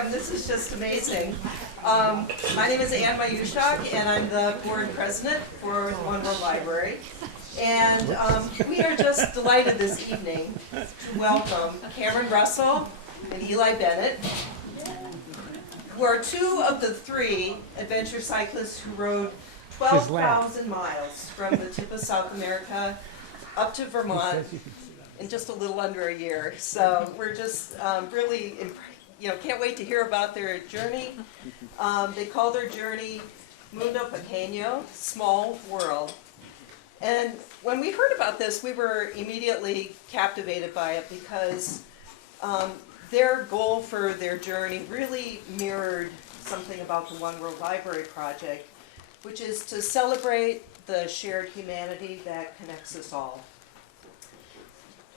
program. This is just amazing. My name is Ann Mayushak, and I'm the board president for One World Library. And we are just delighted this evening to welcome Cameron Russell and Eli Bennett, who are two of the three adventure cyclists who rode 12,000 miles from the tip of South America up to Vermont in just a little under a year. So we're just really, can't wait to hear about their journey. They call their journey Mundo Pequeño, Small World. And when we heard about this, we were immediately captivated by it because their goal for their journey really mirrored something about the One World Library project, which is to celebrate the shared humanity that connects us all.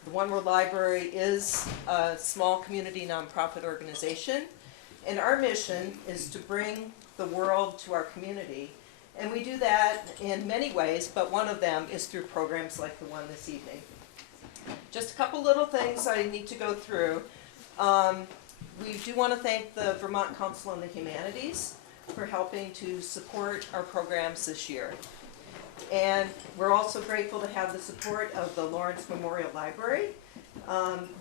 The One World Library is a small community nonprofit organization, and our mission is to bring the world to our community. And we do that in many ways, but one of them is through programs like the one this evening. Just a couple little things I need to go through. We do want to thank the Vermont Council on the Humanities for helping to support our programs this year. And we're also grateful to have the support of the Lawrence Memorial Library.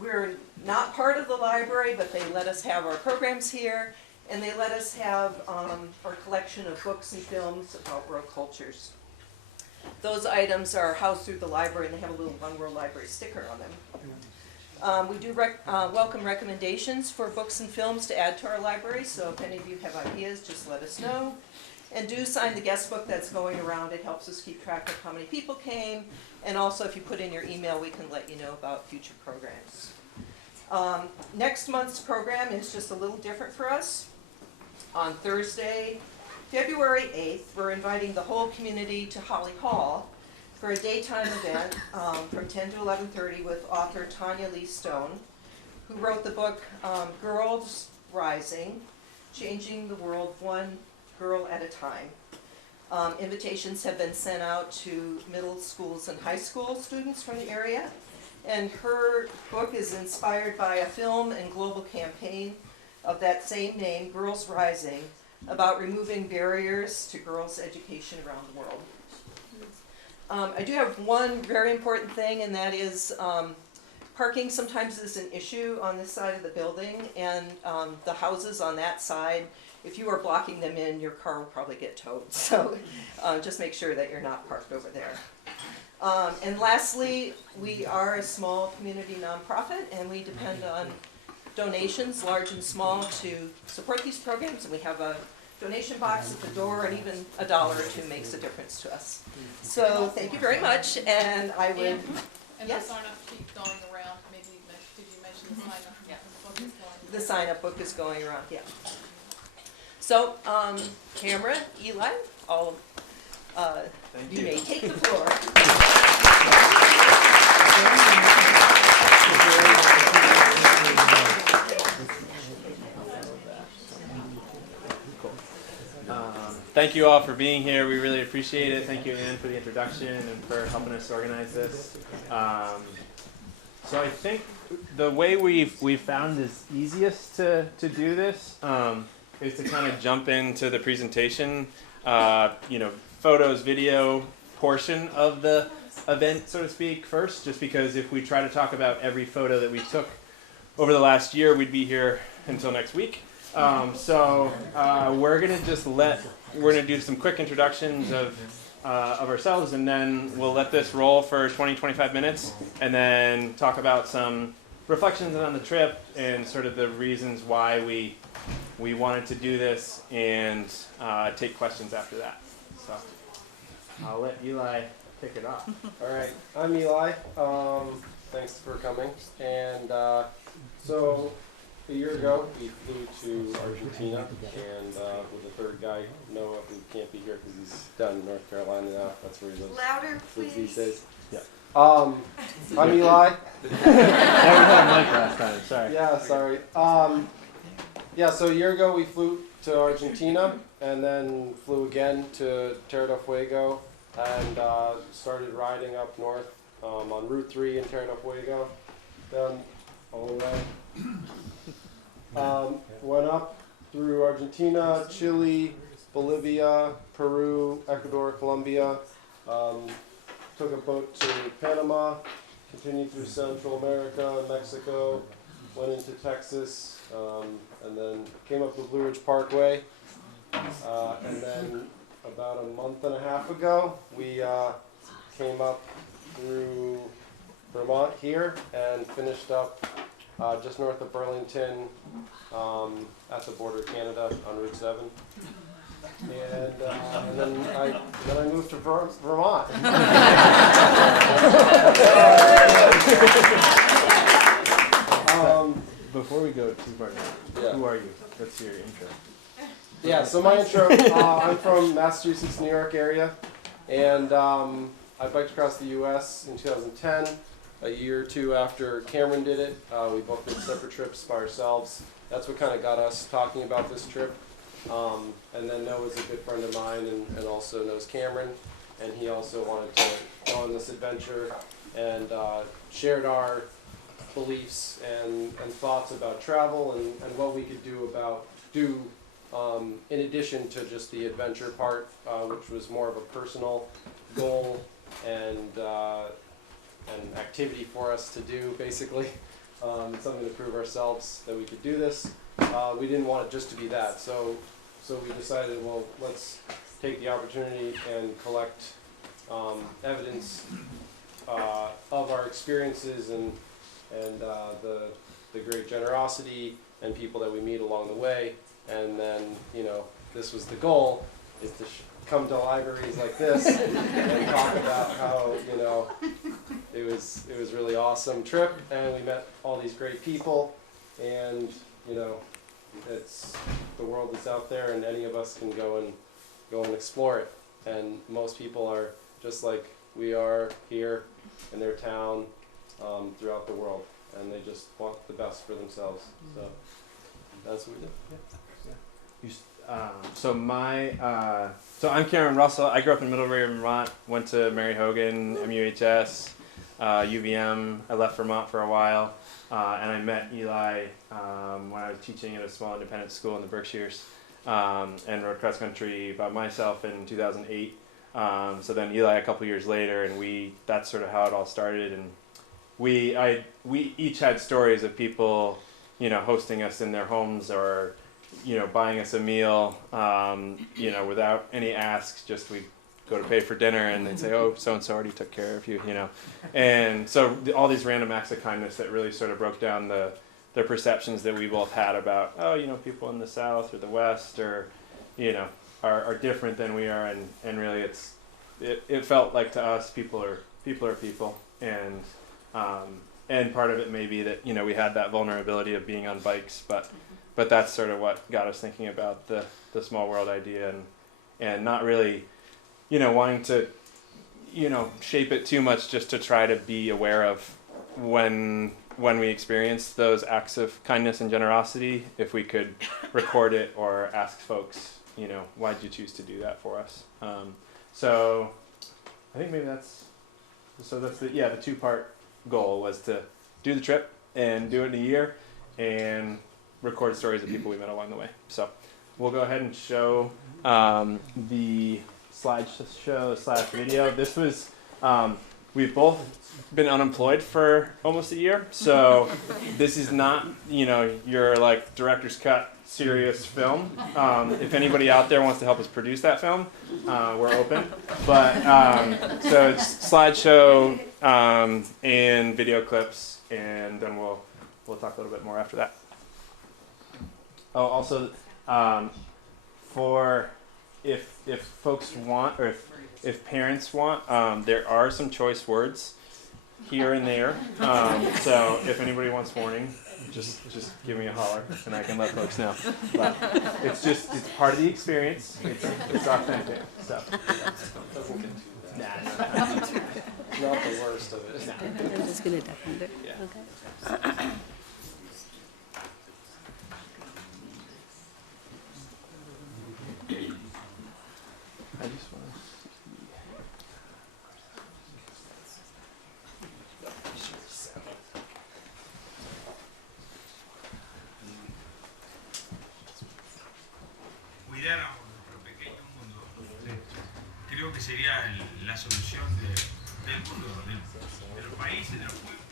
We're not part of the library, but they let us have our programs here, and they let us have our collection of books and films about world cultures. Those items are housed through the library, and they have a little One World Library sticker on them. We do welcome recommendations for books and films to add to our library, so if any of you have ideas, just let us know. And do sign the guest book that's going around. It helps us keep track of how many people came, and also if you put in your email, we can let you know about future programs. Next month's program is just a little different for us. On Thursday, February 8th, we're inviting the whole community to Holly Hall for a daytime event from 10 to 11:30 with author Tanya Lee Stone, who wrote the book Girls Rising, Changing the World One Girl at a Time. Invitations have been sent out to middle schools and high school students from the area, and her book is inspired by a film and global campaign of that same name, Girls Rising, about removing barriers to girls' education around the world. I do have one very important thing, and that is parking sometimes is an issue on this side of the building, and the houses on that side, if you are blocking them in, your car will probably get towed. So just make sure that you're not parked over there. And lastly, we are a small community nonprofit, and we depend on donations, large and small, to support these programs. And we have a donation box at the door, and even $1 or $2 makes a difference to us. So thank you very much, and I would... And yes? the sign-up keep going around. Maybe did you mention the sign-up? Yeah. Book is going around. The sign-up book is going around, yeah. So, Cameron, Eli, you may take the floor. Thank you all for being here. We really appreciate it. Thank you, Ann, for the introduction and for helping us organize this. So I think the way we've found is easiest to do this is to kind of jump into the presentation, photos, video portion of the event, so to speak, first, just because if we try to talk about every photo that we took over the last year, we'd be here until next week. We're gonna do some quick introductions of ourselves, and then we'll let this roll for 20-25 minutes, and then talk about some reflections on the trip and sort of the reasons why we wanted to do this, and take questions after that. So I'll let Eli kick it off. All right, I'm Eli. Thanks for coming. And so a year ago, we flew to Argentina, and with the third guy, Noah, who can't be here because he's down in North Carolina now. That's where he lives. Louder, Lives these please. days. Yeah. I'm Eli. Yeah, we had Mike last time. Sorry. Yeah, sorry. So a year ago, we flew to Argentina, and then flew again to Terra del Fuego, and started riding up north on Route 3 in Terra del Fuego, down all the way. Went up through Argentina, Chile, Bolivia, Peru, Ecuador, Colombia. Took a boat to Panama, continued through Central America, Mexico, went into Texas, and then came up the Blue Ridge Parkway. And then about a month and a half ago, we came up through Vermont here and finished up just north of Burlington at the border of Canada on Route 7. And then I moved to Vermont. Before we go too far, Yeah. who are you? What's your intro? Yeah, so my intro, I'm from Massachusetts, New York area, and I biked across the U.S. in 2010, a year or two after Cameron did it. We both did separate trips by ourselves. That's what kind of got us talking about this trip. And then Noah's a good friend of mine and also knows Cameron, and he also wanted to go on this adventure and shared our beliefs and thoughts about travel and what we could do in addition to just the adventure part, which was more of a personal goal and activity for us to do, basically. Something to prove ourselves that we could do this. We didn't want it just to be that, so we decided, well, let's take the opportunity and collect evidence of our experiences and the great generosity and people that we meet along the way. And then, this was the goal, is to come to libraries like this and talk about how, it was really awesome trip, and we met all these great people, and, it's the world is out there, and any of us can go and explore it. And most people are just like we are here in their town, throughout the world, and they just want the best for themselves. So that's what we do. Yeah. So I'm Cameron Russell. I grew up in Middlebury, Vermont. Went to Mary Hogan, MUHS, UVM. I left Vermont for a while, and I met Eli when I was teaching at a small independent school in the Berkshires, and rode cross country by myself in 2008. So then Eli a couple years later, and that's sort of how it all started. And we each had stories of people, hosting us in their homes or, buying us a meal, without any asks. Just we'd go to pay for dinner, and they'd say, "Oh, so and so already took care of you," And so all these random acts of kindness that really sort of broke down the perceptions that we both had about, people in the South or the West or, are different than we are, and really it felt like to us people are people, and part of it may be that we had that vulnerability of being on bikes, but that's sort of what got us thinking about the small world idea, and not really wanting to shape it too much, just to try to be aware of when we experience those acts of kindness and generosity, if we could record it or ask folks, why'd you choose to do that for us? So I think maybe that's the two-part goal was to do the trip and do it in a year and record stories of people we met along the way. So we'll go ahead and show the slideshow/video. This was, we've both been unemployed for almost a year, so this is not, your like director's cut serious film. If anybody out there wants to help us produce that film, we're open. But so it's slideshow and video clips, and then we'll talk a little bit more after that. Oh, also, for if folks want, or if parents want, there are some choice words here and there. So if anybody wants warning, just give me a holler, and I can let folks know. But it's part of the experience. It's authentic. So Doesn't get too bad. Not the worst of it. I'm just gonna duck under. Yeah. Okay. I just want creo que sería la solución del mundo, de los países, de los pueblos.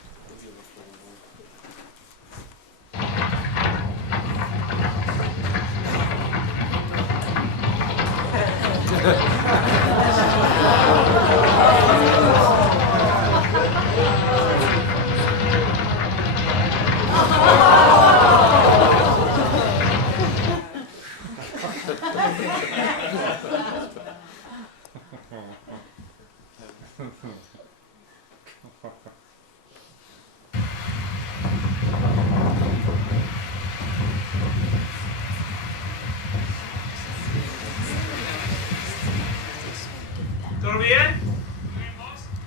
¿Todo bien?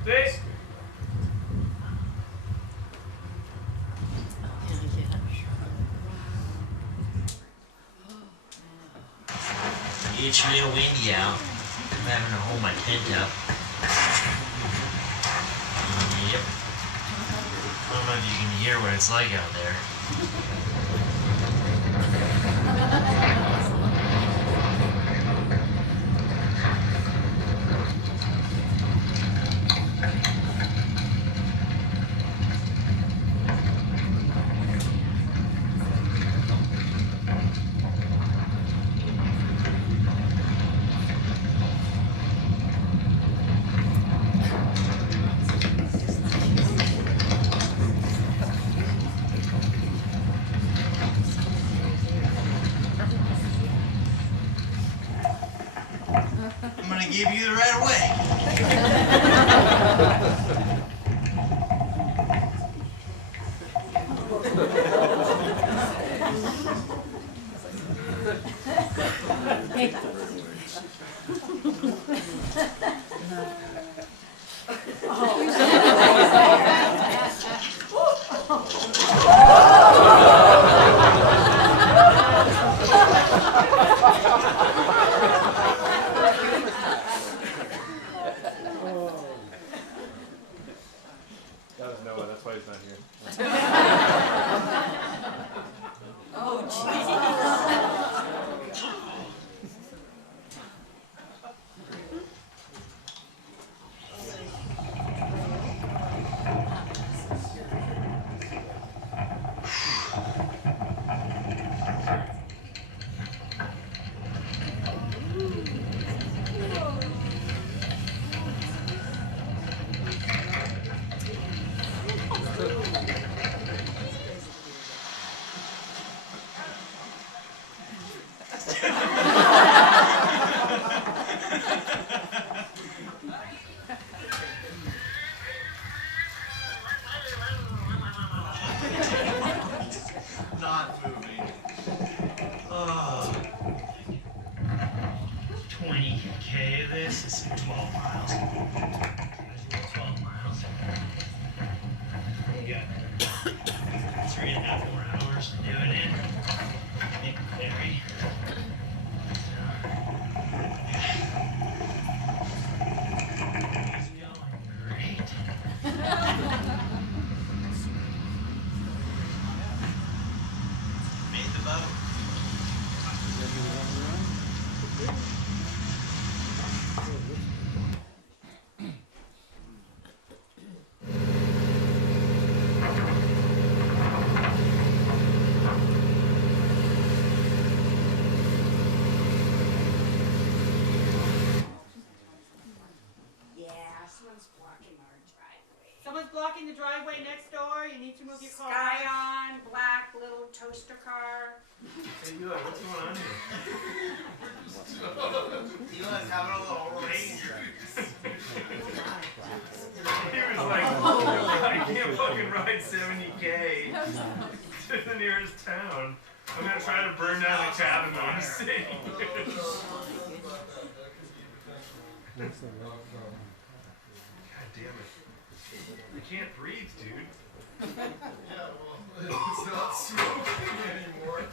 ¿Sí? It's real windy out. I'm having to hold my tent up. Yep. I don't know if you can hear what it's like out there. I'm gonna give you the right away. That was Noah. That's why he's not here. Not moving. Oh. 20K of this is 12 miles. 12 miles. We got 3.5 more hours doing it. Make a ferry. It's going great. Made the boat. Yeah, someone's blocking our driveway. Someone's blocking the driveway next door, you need to move your car. Scion, black little toaster car. Hey, Eli, what's going on here? Eli's having a little ranger. He was like, I can't fucking ride 70K to the nearest town. I'm gonna try to burn down the cabin that I'm staying. God damn it. I can't breathe, dude. Yeah, well, it's not smoking anymore.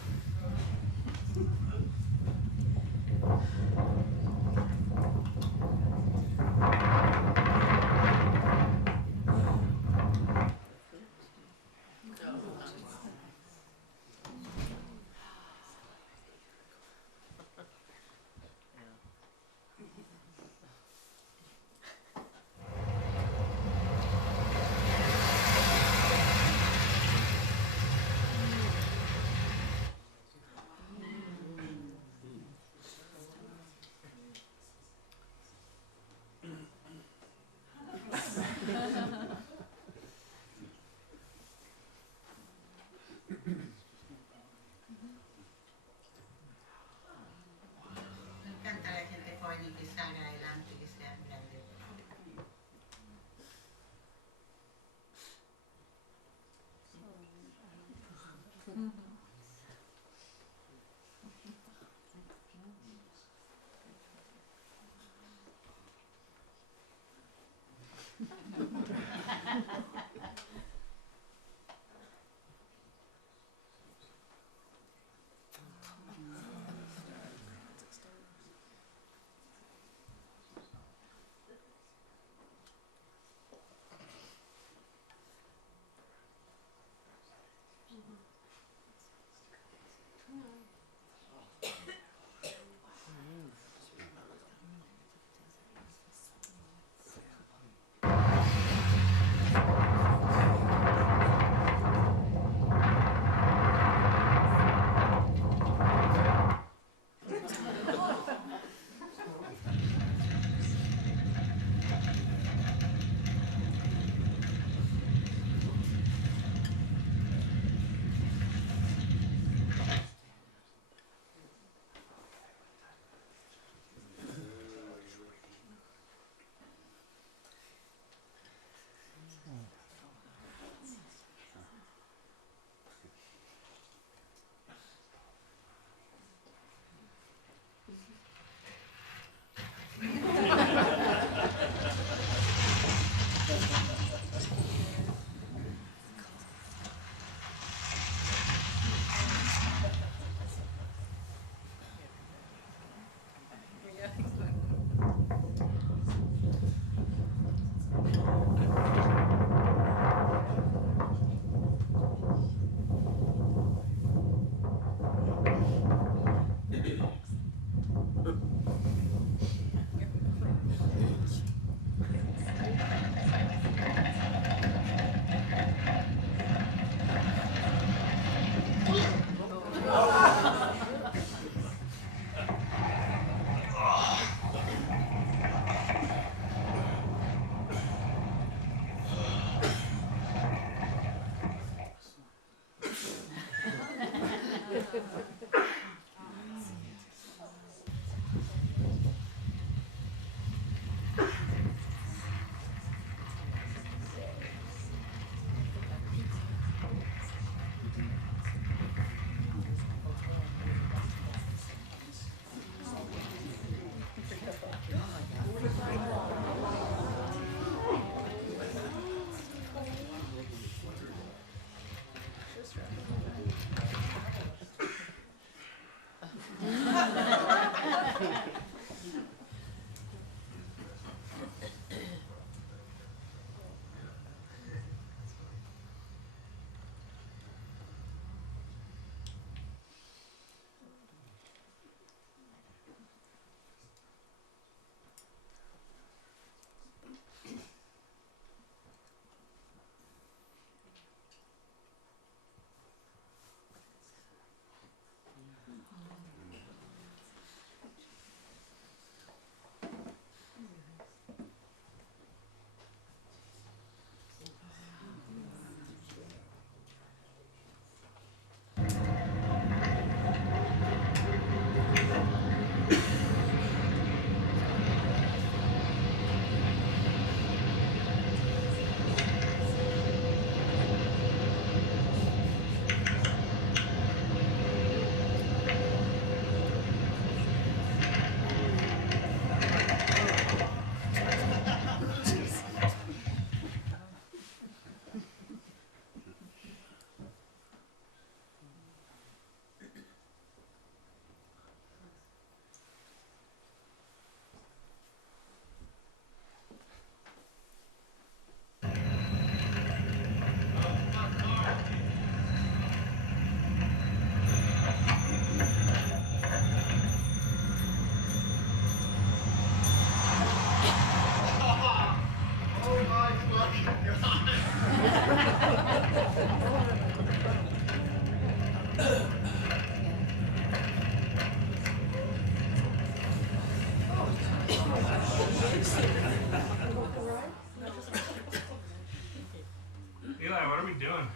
Eli, what are we doing?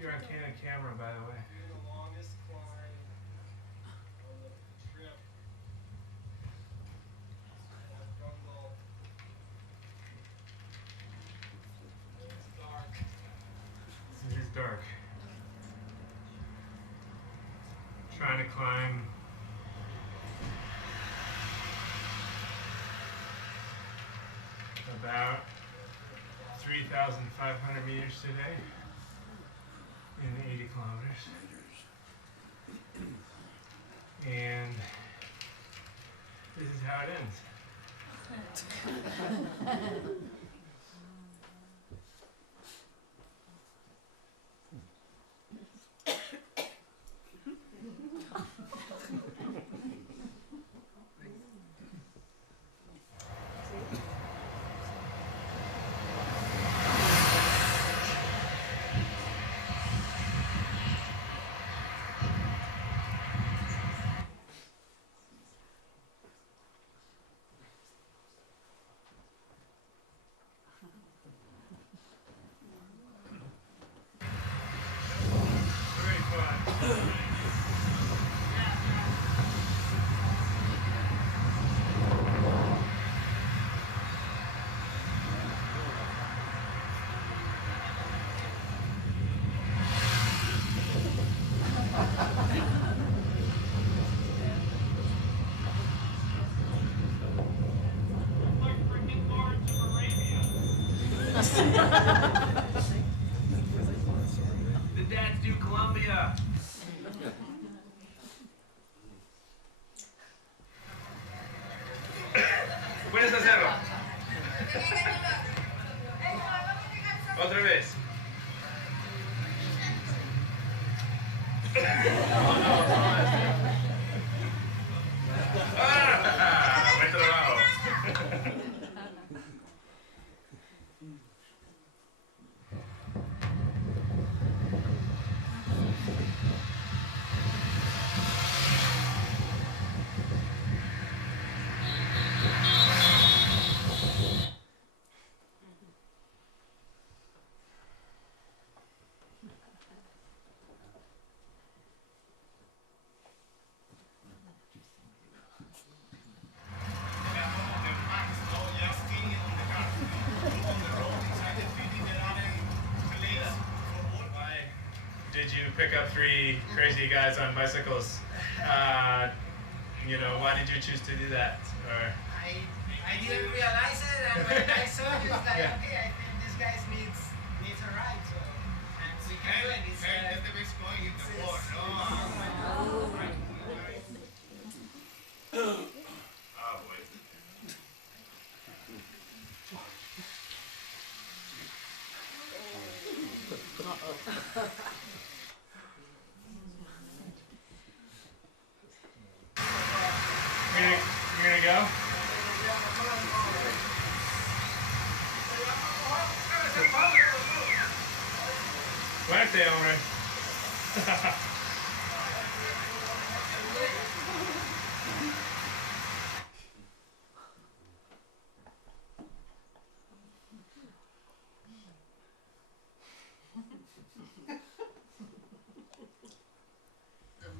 You're on candid camera, by the way. The longest climb on the trip. Jungle. It's dark. It is dark. Trying to climb about 3,500 meters today in 80 kilometers. And this is how it ends. Very fun. The dads do Colombia. ¿Puedes hacerlo? Otra vez. ¡Ah! Buen trabajo. Why did you pick up 3 crazy guys on bicycles? You know, why did you choose to do that? Or I didn't realize it, and when I saw it, it's like, Yeah. okay, I think this guy needs a ride, so and we can do it. It's, You're gonna go? Suerte, hombre.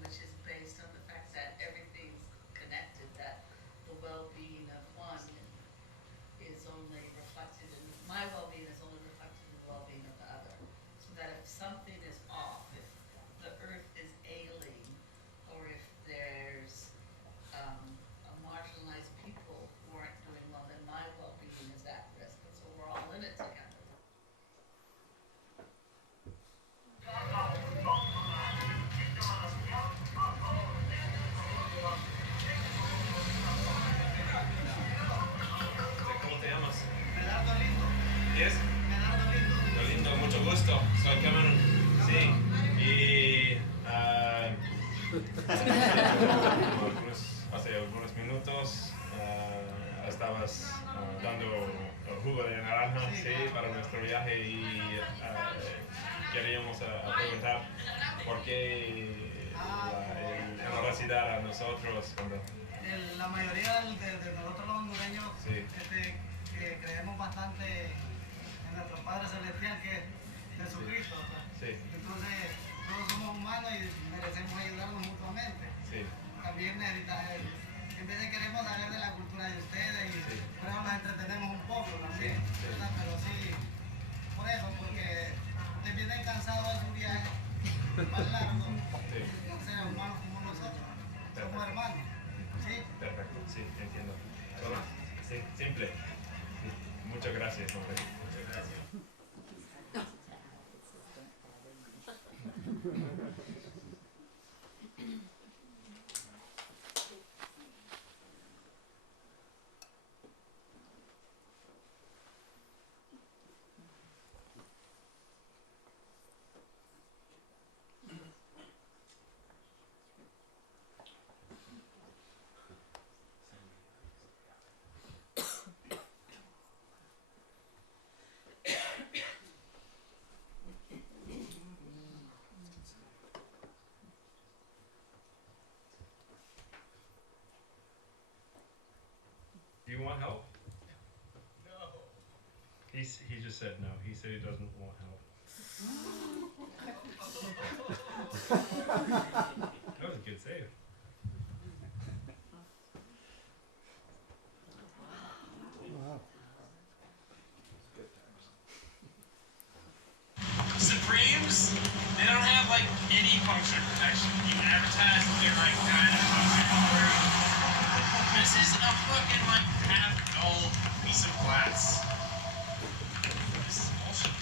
which is based on the fact that everything's connected, that the well-being of one is only reflected in, my well-being is only reflected in the well-being of the other. So that if something is off, if the earth is ailing, or if there's a marginalized people who aren't doing well, then my well-being is at risk. And so we're all in it together. ¿Cómo te llamas? Medardo Lindo. ¿Yes? Medardo Lindo. Lindo, mucho gusto. Soy Cameron. Sí. Y hace algunos minutos estabas dando jugo de naranja, sí, para nuestro viaje y queríamos preguntar por qué en la universidad a nosotros cuando La mayoría de nosotros los hondureños sí. Que creemos bastante en nuestro Padre Celestial, que es Jesucristo. Sí. Entonces, todos somos humanos y merecemos ayudarnos mutuamente. Sí. También en vez de queremos saber de la cultura de ustedes y Sí. por eso nos entretenemos un poco también, Sí. ¿verdad? Pero sí, por eso, porque ustedes vienen cansados de su viaje más largo, Sí. ser humanos como nosotros, somos hermanos. ¿Sí? Perfecto, sí, entiendo. Solo, sí, simple. Sí. Muchas gracias, hombre. Do you want help? No. He just said no. He said he doesn't want help. That was a good save. Supremes, they don't have like any puncture protection. You can advertise that they're like kind of This is a fucking like half gold piece of glass. This is bullshit.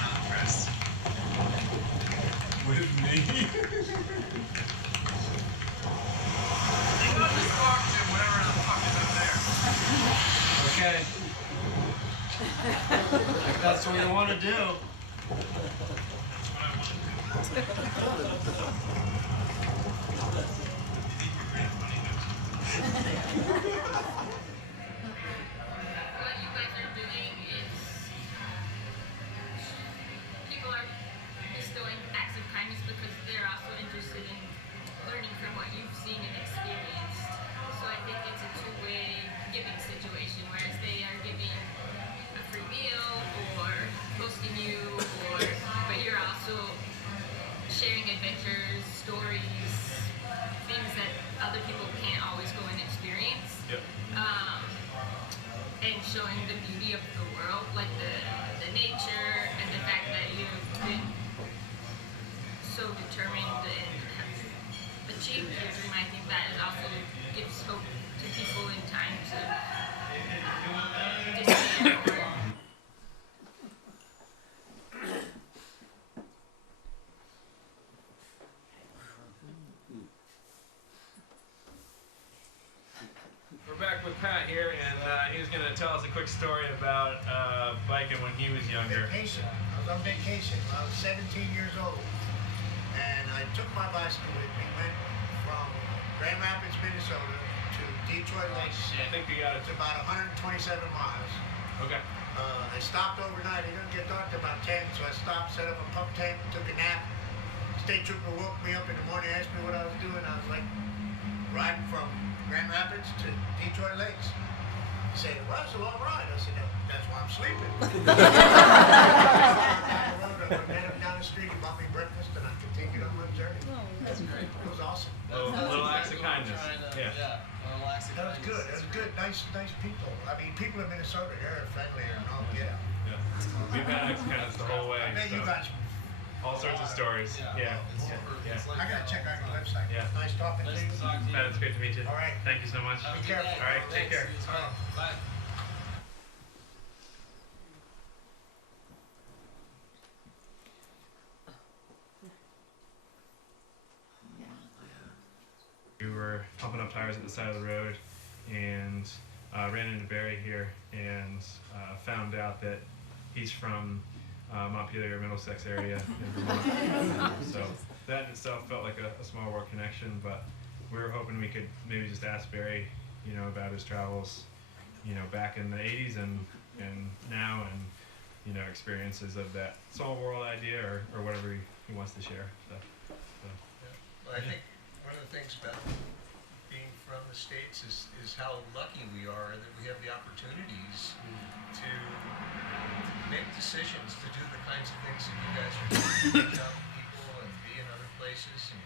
Not impressed. With me? Think about this box and whatever the fuck is up there. Okay. If that's what you want to do. What you guys are doing is people are bestowing acts of kindness because they're also interested in learning from what you've seen and experienced. So I think it's a two-way giving situation, whereas they are giving a free meal or hosting you, but you're also sharing adventures, stories, things that other people can't always go and experience. Yep. And showing the beauty of the world, like the nature and the fact that you've been so determined and have achieved your dream. I think that it also gives hope to people in times of despair or We're back with Pat here, and he's going to tell us a quick story about biking when he was younger. Vacation. I was on vacation when I was 17 years old. And I took my bicycle with me, went from Grand Rapids, Minnesota to Detroit Lake. I think we got it. It's about 127 miles. Okay. I stopped overnight. It didn't get dark till about 10, so I stopped, set up a pump tank, took a nap. State trooper woke me up in the morning, asked me what I was doing. I was like, riding from Grand Rapids to Detroit Lakes. He said, well, it's a long ride. I said, no, that's why I'm sleeping. Down the road, I met him down the street, he bought me breakfast, and I continued on my journey. That's great. It was awesome. Little acts of kindness. Yeah. Little acts of That was kindness. good. That was good. Nice people. I mean, people in Minnesota, they're friendlier and all. Yeah. Yeah. We've had acts of kindness the whole way. I bet you so. guys. All sorts of stories. Yeah. It's like, I gotta check out your website. Yeah. Nice talking to nice you. to talk to you. Pat, it's great to meet you. All right. Thank you so much. Have a Be good careful. day. All right, take care. All right, bye. We were pumping up tires at the side of the road and ran into Barry here and found out that he's from Montpelier, Middlesex area in Vermont. So that in itself felt like a small world connection, but we were hoping we could maybe just ask Barry, you know, about his travels, you know, back in the 80s and now, and, you know, experiences of that small world idea or whatever he wants to share. So. Well, I think one of the things about being from the States is how lucky we are that we have the opportunities to make decisions to do the kinds of things that you guys are doing, to reach out to people and be in other places. And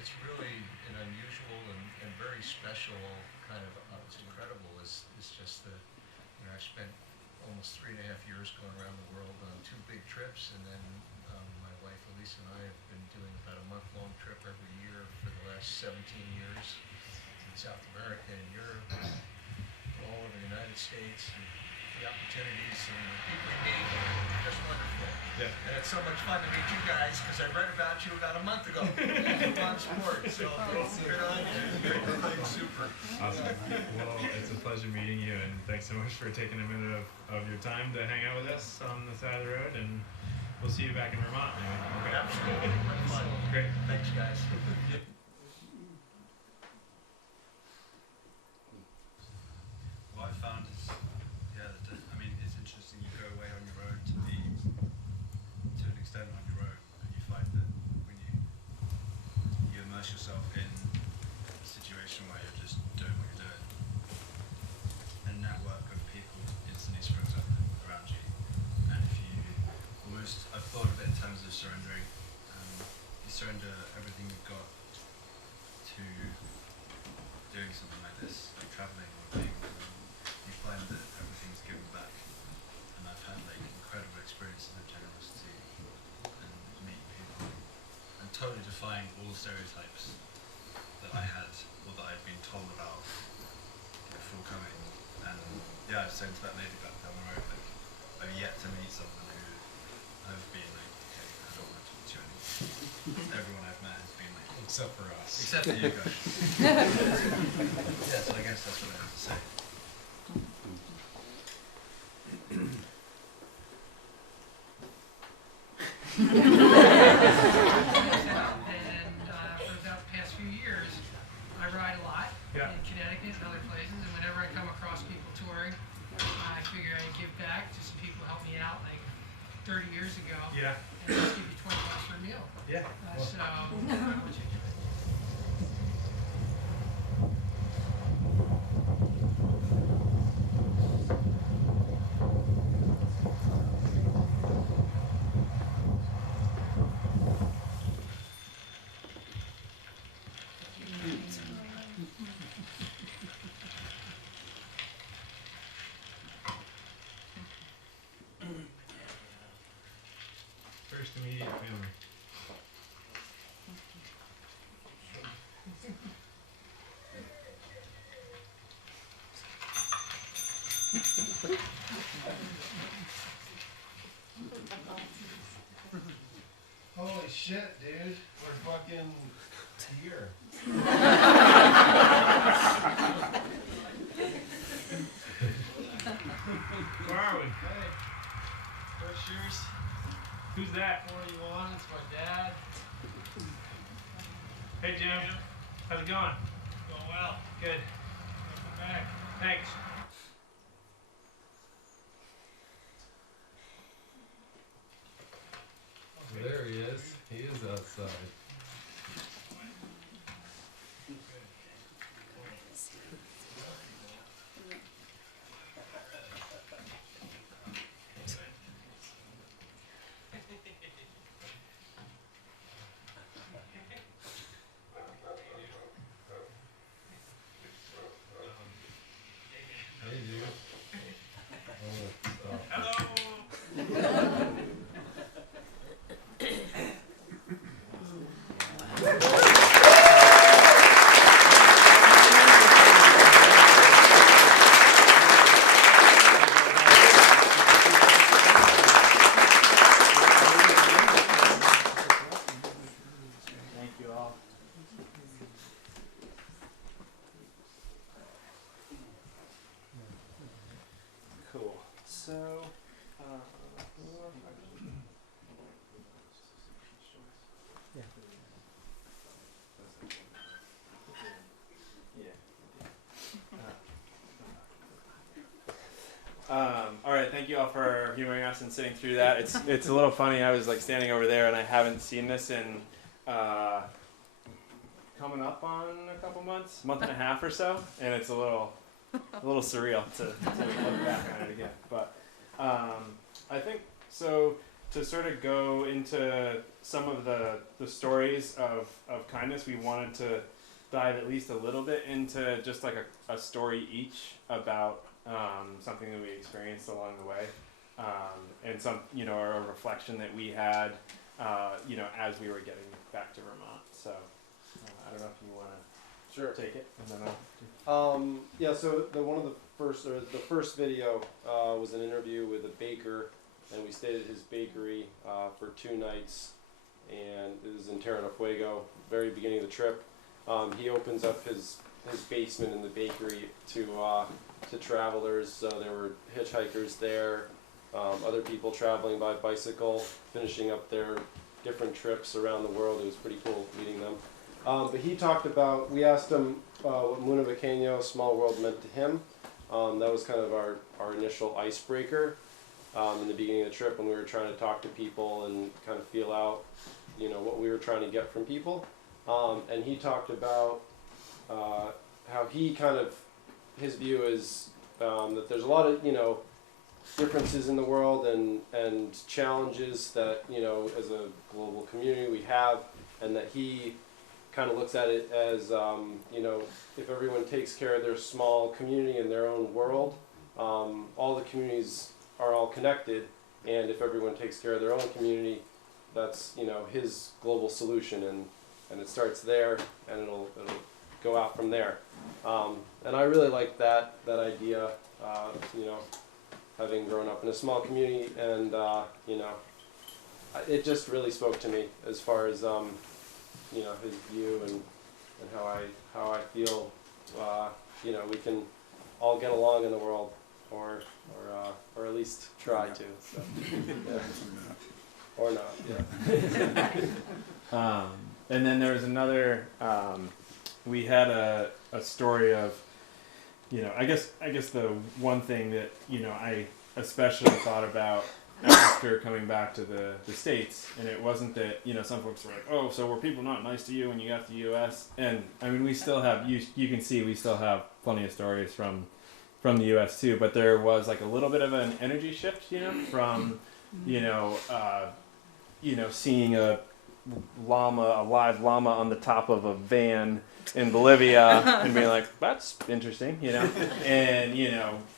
it's really an unusual and very special kind of, it's incredible. It's just that, you know, I've spent almost 3.5 years going around the world on 2 big trips, and then my wife Elise and I have been doing about a month-long trip every year for the last 17 years. And South America and Europe, all over the United States, and the opportunities and the people you meet are just wonderful. Yeah. And it's so much fun to meet you guys because I read about you about a month ago on sports. So good on you. You're doing super. Awesome. Well, it's a pleasure meeting you, and thanks so much for taking a minute of your time to hang out with us on the side of the road, and we'll see you back in Vermont. Maybe. Okay. Absolutely. Fun. Great. Thanks, guys. What I found is, I mean, it's interesting. You go away on your own to an extent on your own, and you find that when you immerse yourself in a situation where you're just doing what you're doing, a network of people instantly springs up around you. And if you I've thought of it in terms of surrendering. You surrender everything you've got to doing something like this, like traveling or being, you find that everything's given back. And I've had like incredible experiences of generosity and meeting people and totally defying all the stereotypes that I had or that I'd been told about before coming. And yeah, I was saying to that lady back down the road, like, I've yet to meet someone who I've been like, okay, I don't want to talk to you anymore. Everyone I've met has been like, Except for us. except for you guys. Yeah, so I guess that's what I have to say. And for about the past few years, I ride a lot in Connecticut and other places, and whenever I come across people touring, I figure I'd give back to some people who helped me out like 30 years ago. Yeah. And just give you $20 for a meal. Yeah. So, I want you to do it. First immediate family. Holy shit, dude. We're fucking here. Where are we? Hey, what's yours? Who's that? 41, it's my dad. Hey Jim. How's it going? Going well. Good. Welcome back. Thanks. There he is. He is outside. Hey, dude. Oh, stop. Thank you all. Cool. So, all right, thank you all for humoring us and sitting through that. It's a little funny. I was like standing over there, and I haven't seen this in coming up on a couple months, month and a half or so, and it's a little surreal to look back on it again. But I think so. To sort of go into some of the stories of kindness, we wanted to dive at least a little bit into just like a story each about something that we experienced along the way, and some, a reflection that we had, as we were getting back to Vermont. So I don't know if you want to Sure. take it, and then Yeah, so the first video was an interview with a baker, and we stayed at his bakery for 2 nights, and it was in Terra del Fuego, very beginning of the trip. He opens up his basement in the bakery to travelers, so there were hitchhikers there, other people traveling by bicycle, finishing up their different trips around the world. It was pretty cool meeting them. But he talked about, we asked him what Mundo Pequeño, Small World, meant to him. That was kind of our initial icebreaker in the beginning of the trip when we were trying to talk to people and kind of feel out, what we were trying to get from people. And he talked about how he kind of, his view is that there's a lot of, differences in the world and challenges that, as a global community we have, and that he kind of looks at it as, if everyone takes care of their small community in their own world, all the communities are all connected, and if everyone takes care of their own community, that's, his global solution, and it starts there, and it'll go out from there. And I really like that idea, having grown up in a small community, and, it just really spoke to me as far as, his view and how I feel, we can all get along in the world, or at least try to, so, yeah. Or not, yeah. and then there was another, we had a story of, I guess the one thing that, I especially thought about after coming back to the States, and it wasn't that, some folks were like, oh, so were people not nice to you when you got to the U.S.? And, I mean, we still have, you can see we still have plenty of stories from the U.S. too, but there was like a little bit of an energy shift, from, seeing a live llama on the top of a van in Bolivia and being like, that's interesting, and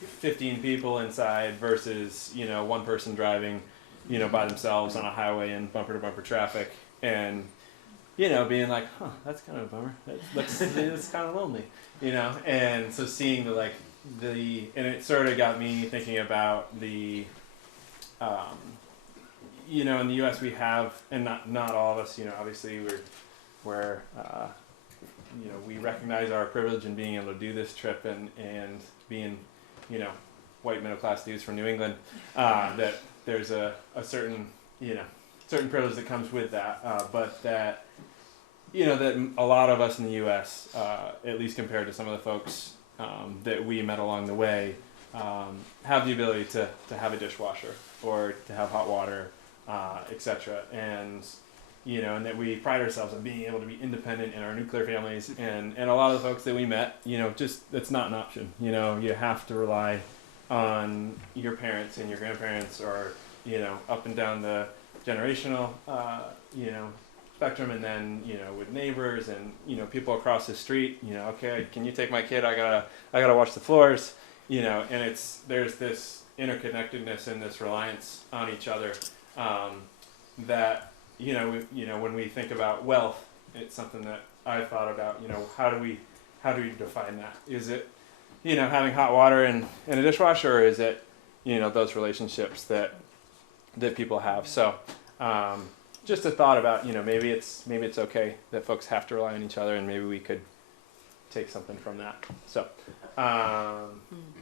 15 people inside versus one person driving by themselves on a highway in bumper to bumper traffic, and being like, huh, that's kind of a bummer, it's kind of lonely, and so seeing and it sort of got me thinking about the in the U.S. we have, and not all of us, obviously we're we recognize our privilege in being able to do this trip and being, white middle class dudes from New England, that there's a certain, certain privilege that comes with that, but that, that a lot of us in the U.S., at least compared to some of the folks that we met along the way, have the ability to have a dishwasher or to have hot water, etc. And and that we pride ourselves on being able to be independent in our nuclear families, and a lot of the folks that we met, just it's not an option. You have to rely on your parents and your grandparents, or up and down the generational spectrum, and then with neighbors and people across the street. Okay, can you take my kid? I gotta wash the floors. And there's this interconnectedness and this reliance on each other, that when we think about wealth, it's something that I've thought about. How do we define that? Is it having hot water and a dishwasher, or is it those relationships that people have? So just a thought about maybe it's okay that folks have to rely on each other, and maybe we could take something from that. So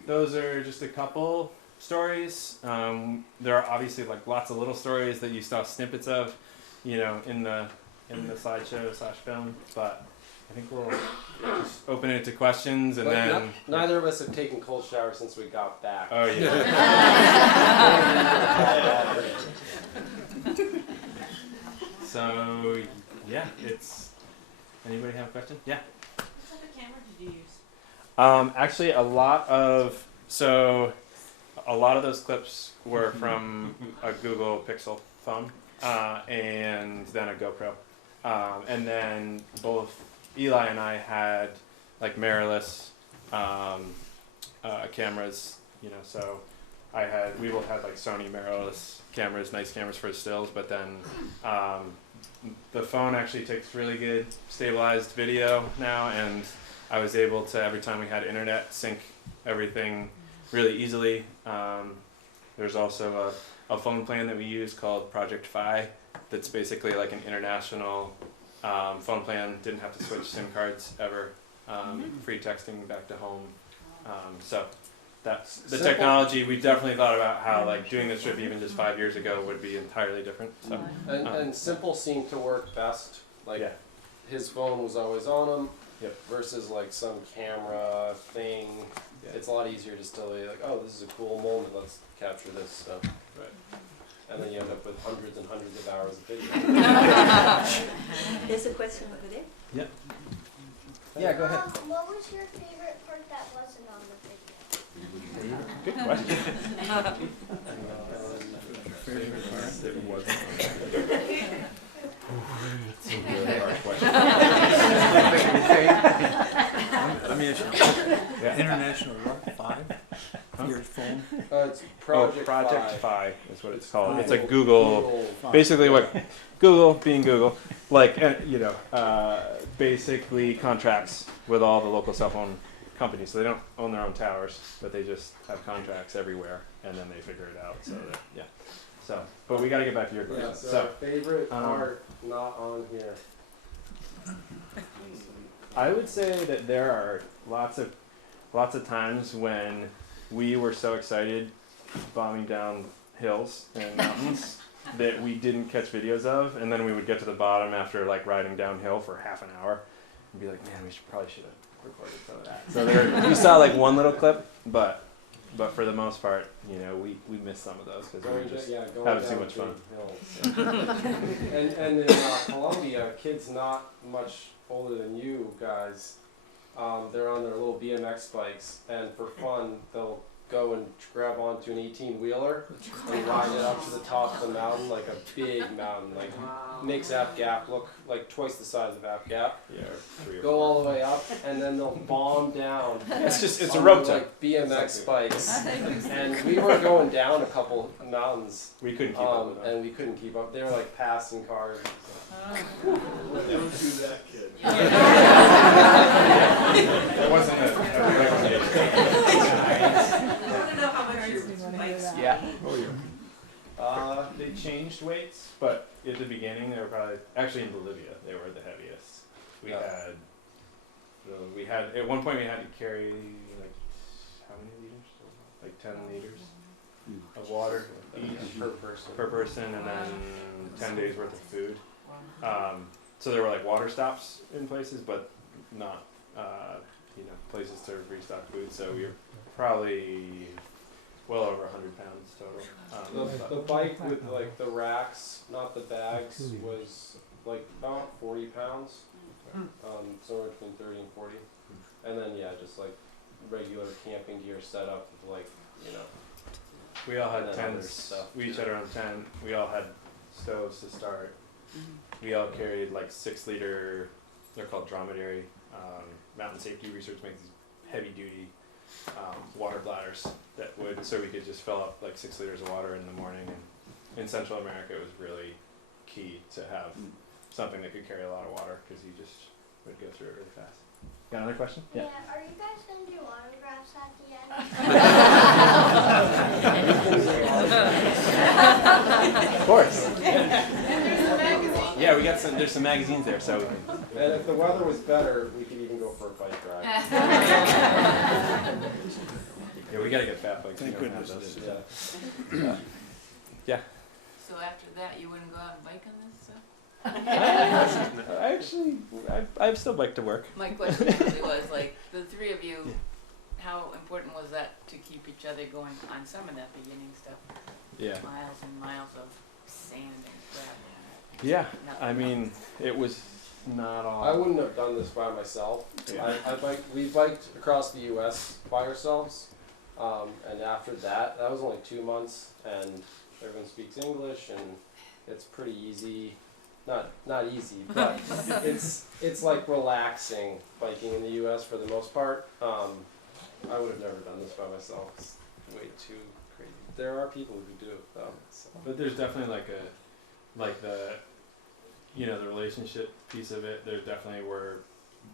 those are just a couple stories. There are obviously lots of little stories that you saw snippets of in the slideshow / film, but I think we'll just open it to questions, and then neither of us have taken cold showers since we got back. Oh yeah. So yeah, anybody have a question? Yeah. What type of camera did you use? Actually, a lot of those clips were from a Google Pixel phone, and then a GoPro, and then both Eli and I had mirrorless cameras. So we both had Sony mirrorless cameras, nice cameras for stills, but then the phone actually takes really good stabilized video now, and I was able to, every time we had internet, sync everything really easily. There's also a phone plan that we use called Project Fi that's basically like an international phone plan. Didn't have to switch SIM cards ever. Free texting back to home. So that's the Simple. technology. We definitely thought about how like doing this trip even just 5 years ago would be entirely different. So And simple seemed to work best. Like yeah. his phone was always on him. Yep. Versus like some camera thing. Yeah. It's a lot easier to still be like, oh, this is a cool moment. Let's capture this stuff. Right. And then you end up with hundreds and hundreds of hours of video. There's a question over there. Yeah. Yeah, go ahead. What was your favorite part that wasn't on the video? Good question. Favorite part that wasn't. It's a really hard question. Let me ask you. Yeah. International what? 5? Your phone? It's Project Project Fi. Fi is what it's called. It's a Google Google, Fi. basically what Google, being Google, like basically contracts with all the local cell phone companies. So they don't own their own towers, but they just have contracts everywhere, and then they figure it out. So that, yeah. So, but we got to get back to your question. Yeah, so favorite part not on here. I would say that there are lots of times when we were so excited bombing down hills and mountains that we didn't catch videos of, and then we would get to the bottom after like riding downhill for half an hour and be like, man, we probably should have recorded some of that. So there, we saw like one little clip, but for the most part, we missed some of those because we were just having too much fun. And in Colombia, kids not much older than you guys, they're on their little BMX bikes, and for fun, they'll go and grab onto an 18-wheeler and ride it up to the top of the mountain, like a big mountain, like makes App Gap look like twice the size of App Gap. Yeah, 3 or Go 4. all the way up, and then they'll bomb down. It's a on rope their, tow. like BMX bikes, and we were going down a couple mountains. We couldn't keep up with them. And we couldn't keep up. They were like passing cars. Don't do that, kid. It wasn't a recommendation. I want to know how much your bikes weigh. Yeah. They changed weights, but at the beginning they were probably actually in Bolivia they were the heaviest. We had at one point we had to carry like how many liters? Like 10 liters of water each per person, and then 10 days worth of food. So there were like water stops in places, but not places to restock food. So we were probably well over 100 pounds total. The bike with like the racks, not the bags, was like about 40 pounds. Somewhere between 30 and 40. And then just like regular camping gear setup of like, We all had and then other tents. stuff, We each too. had our own tent. We all had stoves to start. We all carried like 6-liter, they're called dromedary. Mountain Safety Research makes these heavy duty water bladders so we could just fill up like 6 liters of water in the morning. And in Central America, it was really key to have something that could carry a lot of water because you just would go through it really fast. Got another question? Yeah, are you guys going to do autographs at the end? Of course. Yeah, we got there's some magazines there, so we can. And if the weather was better, we could even go for a bike ride. Yeah, we gotta get fat bikes. Thank We don't have goodness those. it is. Yeah. So after that, you wouldn't go out and bike on this stuff? I've still biked to work. My question really was like, the three of you, how important was that to keep each other going on some of that beginning stuff? Yeah. Miles and miles of sand and gravel. Yeah, I mean, it was not all. I wouldn't have done this by myself. Yeah. We biked across the U.S. by ourselves, and after that was only 2 months, and everyone speaks English, and it's pretty easy. Not easy, but it's like relaxing biking in the U.S. for the most part. I would have never done this by myself. It's way too crazy. There are people who do it though. But there's definitely the relationship piece of it. There definitely were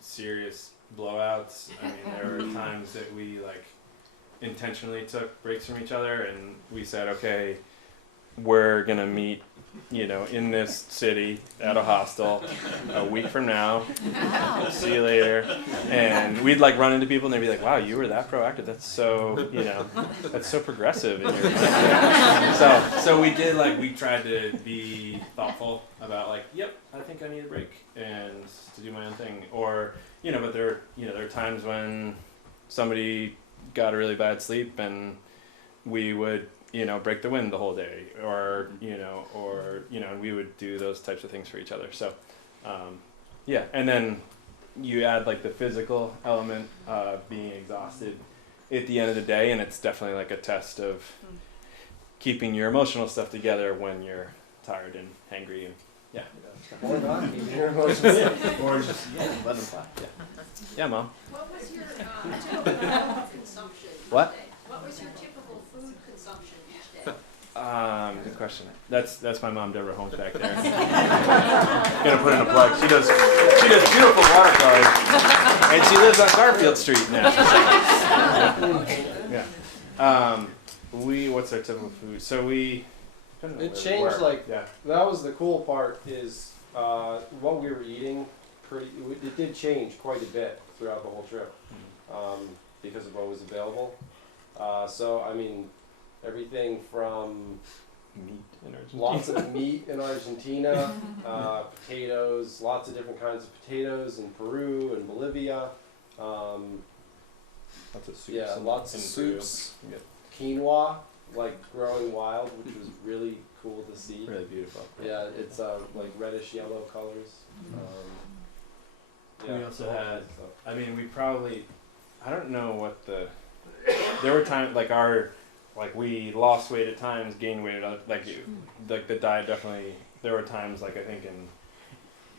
serious blowouts. I mean, there were times that we like intentionally took breaks from each other, and we said, okay, we're gonna meet, you know, in this city at a hostel a week from now. See you later. And we'd like run into people and they'd be like, wow, you were that proactive. That's so, you know, that's so progressive in your so we did like, we tried to be thoughtful about like, yep, I think I need a break and to do my own thing. Or, you know, but there are times when somebody got a really bad sleep and we would, you know, break the wind the whole day, or we would do those types of things for each other. So, yeah, and then you add like the physical element, being exhausted at the end of the day, and it's definitely like a test of keeping your emotional stuff together when you're tired and hangry, and yeah. Or not keeping your emotions. Or just let them fly. Yeah. Yeah, Mom. What was your typical consumption each What? day? What was your typical food consumption each day? Good question. That's my mom, Deborah Holmes, back there. Gonna put in a plug. She does beautiful watercolors, and she lives on Garfield Street now. Yeah. What's our typical food? So it changed. Like that was the cool part is what we were eating. It did change quite a bit throughout the whole trip because of what was available. So I mean. Everything from meat in Argentina. Lots of meat in Argentina, potatoes, lots of different kinds of potatoes in Peru and Bolivia. Lots of soups. Yeah, lots of soups. Quinoa, like growing wild, which was really cool to see. Really beautiful. Yeah, it's like reddish yellow colors. Yeah, we also had. I mean, I don't know what there were times like we lost weight at times, gained weight at other, like the diet definitely. There were times like I think in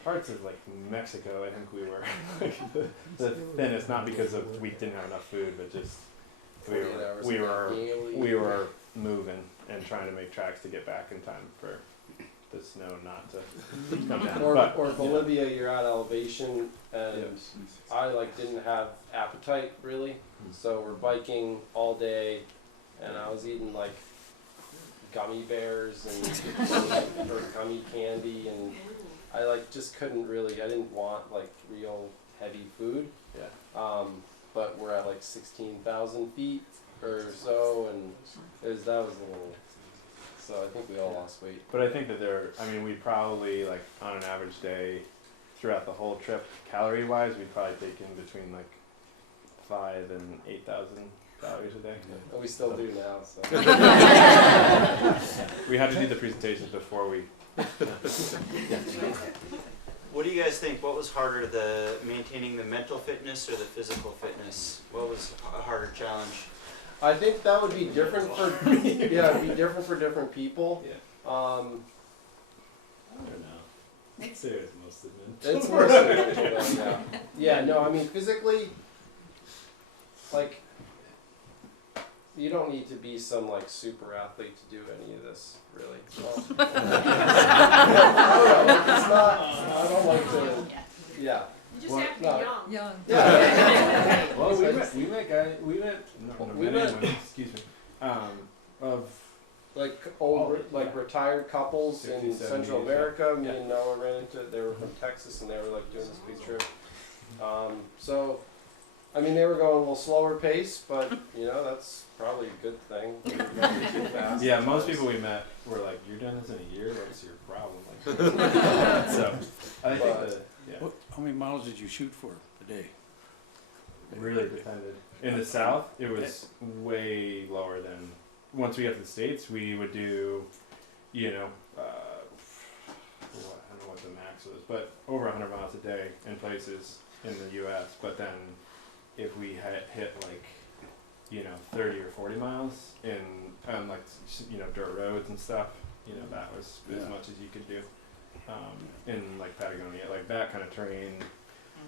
parts of like Mexico, I think we were like the thinnest, not because we didn't have enough food, but just we were moving and trying to make tracks to get back in time for the snow not to come down. Or Bolivia, you're at elevation, and I didn't have appetite really, so we're biking all day. And I was eating like gummy bears and or gummy candy, and I just couldn't really. I didn't want real heavy food. Yeah. But we're at 16,000 feet or so, and that was a little. So I think we all lost weight. But I think that we probably on an average day, throughout the whole trip, calorie wise, we'd probably take in between 5,000 and 8,000. calories a day. And we still do now, so. We had to do the presentations before we. What do you guys think? What was harder, maintaining the mental fitness or the physical fitness? What was a harder challenge? I think that would be different it'd be different for different people. Yeah. I don't know. I'd say it's mostly mental. It's mostly mental, yeah. No, I mean physically, you don't need to be some super athlete to do any of this, really. Well, I don't know. It's not. I don't like to. Yeah. You just have to be young. Young. Yeah. Well, we met excuse me, of retired couples 60, in 70, Central America. Me yeah. and Noah ran into. They were from Texas, and they were doing this big trip. So. I mean, they were going a little slower pace, but that's probably a good thing. Too fast yeah, most people we met were like, "You're doing this in a year? What's your problem?" So, I think how many miles did you shoot for a day? It really depended. In the South, it was way lower than. Once we got to the States, we would do, I don't know what the max was, but over 100 miles a day in places in the U.S. But then, if we had hit 30 or 40 miles in dirt roads and stuff, that was as much as you could do in Patagonia, that kind of terrain.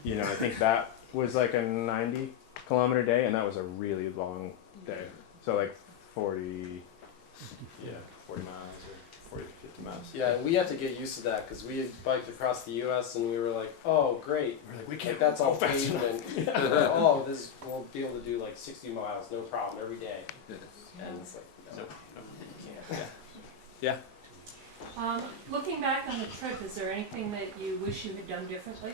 I think that was a 90-kilometer day, and that was a really long day. So 40 miles or 40 to 50 miles. Yeah, and we had to get used to that because we had biked across the U.S. and we were like, oh, great. We're like, we can't That's all go fast paved enough. and oh, we'll be able to do like 60 miles, no problem, every day. And it's like, no, you can't. Yeah. Looking back on the trip, is there anything that you wish you had done differently?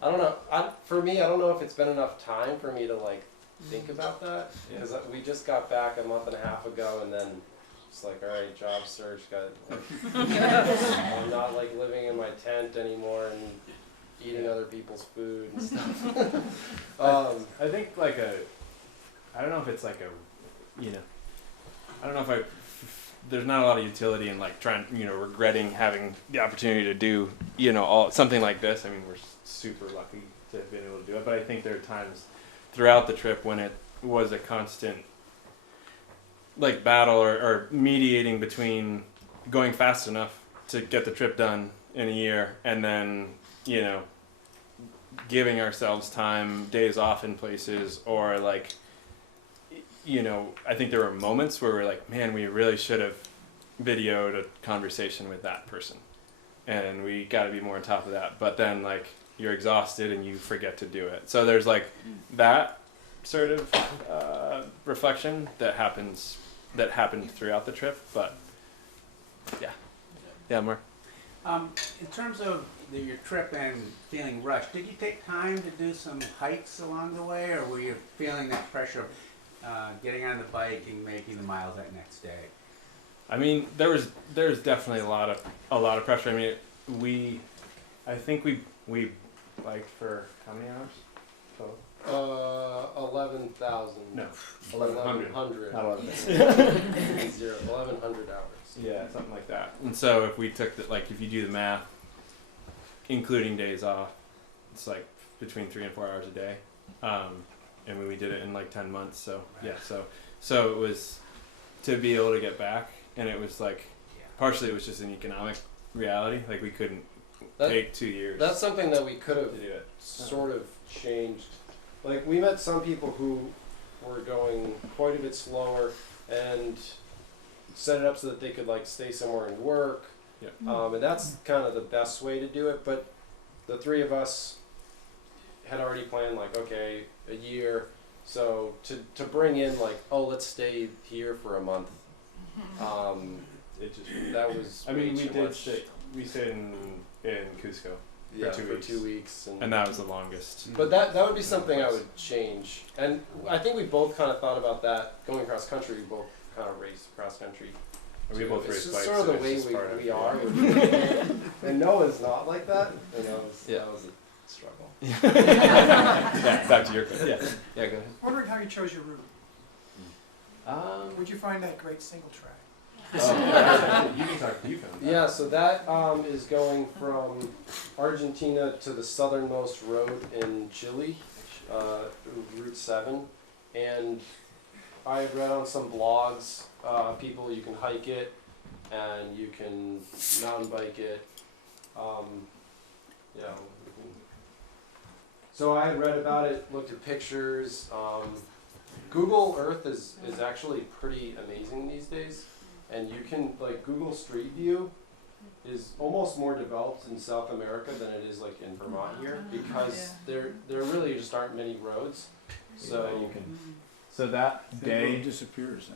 I don't know. For me, I don't know if it's been enough time for me to like think about that because we just got back a month and a half ago, and then it's like, all right, job search. I'm not like living in my tent anymore and eating other people's food and stuff. I think like I don't know if it's like I don't know if there's not a lot of utility in like trying, regretting having the opportunity to do, something like this. I mean, we're super lucky to have been able to do it, but I think there are times throughout the trip when it was a constant like battle or mediating between going fast enough to get the trip done in a year and then, giving ourselves time, days off in places, or like, I think there were moments where we're like, man, we really should have videoed a conversation with that person. And we got to be more on top of that. But then, like, you're exhausted and you forget to do it. So there's, like, that sort of reflection that happened throughout the trip. But, yeah. Yeah, Mark? In terms of your trip and feeling rushed, did you take time to do some hikes along the way, or were you feeling that pressure of getting on the bike and making the miles that next day? I mean, there's definitely a lot of pressure. I mean, I think we biked for how many hours? Total? 11,000. No, 1,100. Not 11,000. 1,100 hours. Yeah, something like that. And so if we took if you do the math, including days off, it's like between 3 and 4 hours a day. And we did it in like 10 months. So yeah, so it was to be able to get back, and it was like partially it was just an economic reality. Like we couldn't take 2 years. That's something that we could have to do it. sort of changed. Like we met some people who were going quite a bit slower and set it up so that they could like stay somewhere and work. Yeah. And that's kind of the best way to do it. But the three of us had already planned like, okay, a year. So to bring in like, oh, let's stay here for a month. It just that was. I mean, way too much. We stayed in Cusco for 2 weeks. And that was the longest. But that would be something I would change. And I think we both kind of thought about that going across country. We both kind of raced cross country. We both it's raced bikes. Sort of the way we are. And Noah's not like that. And that was a struggle. Yeah, back to your question. Yeah, go ahead. Wondering how you chose your route. Would you find that great single track? You can talk. You found that. Yeah, so that is going from Argentina to the southernmost road in Chile, Route 7, and I read on some blogs, people, you can hike it, and you can mountain bike it. So I had read about it, looked at pictures. Google Earth is actually pretty amazing these days, and you can, like, Google Street View is almost more developed in South America than it is like in Vermont here, because there really just aren't many roads. So you can. So that day road disappears,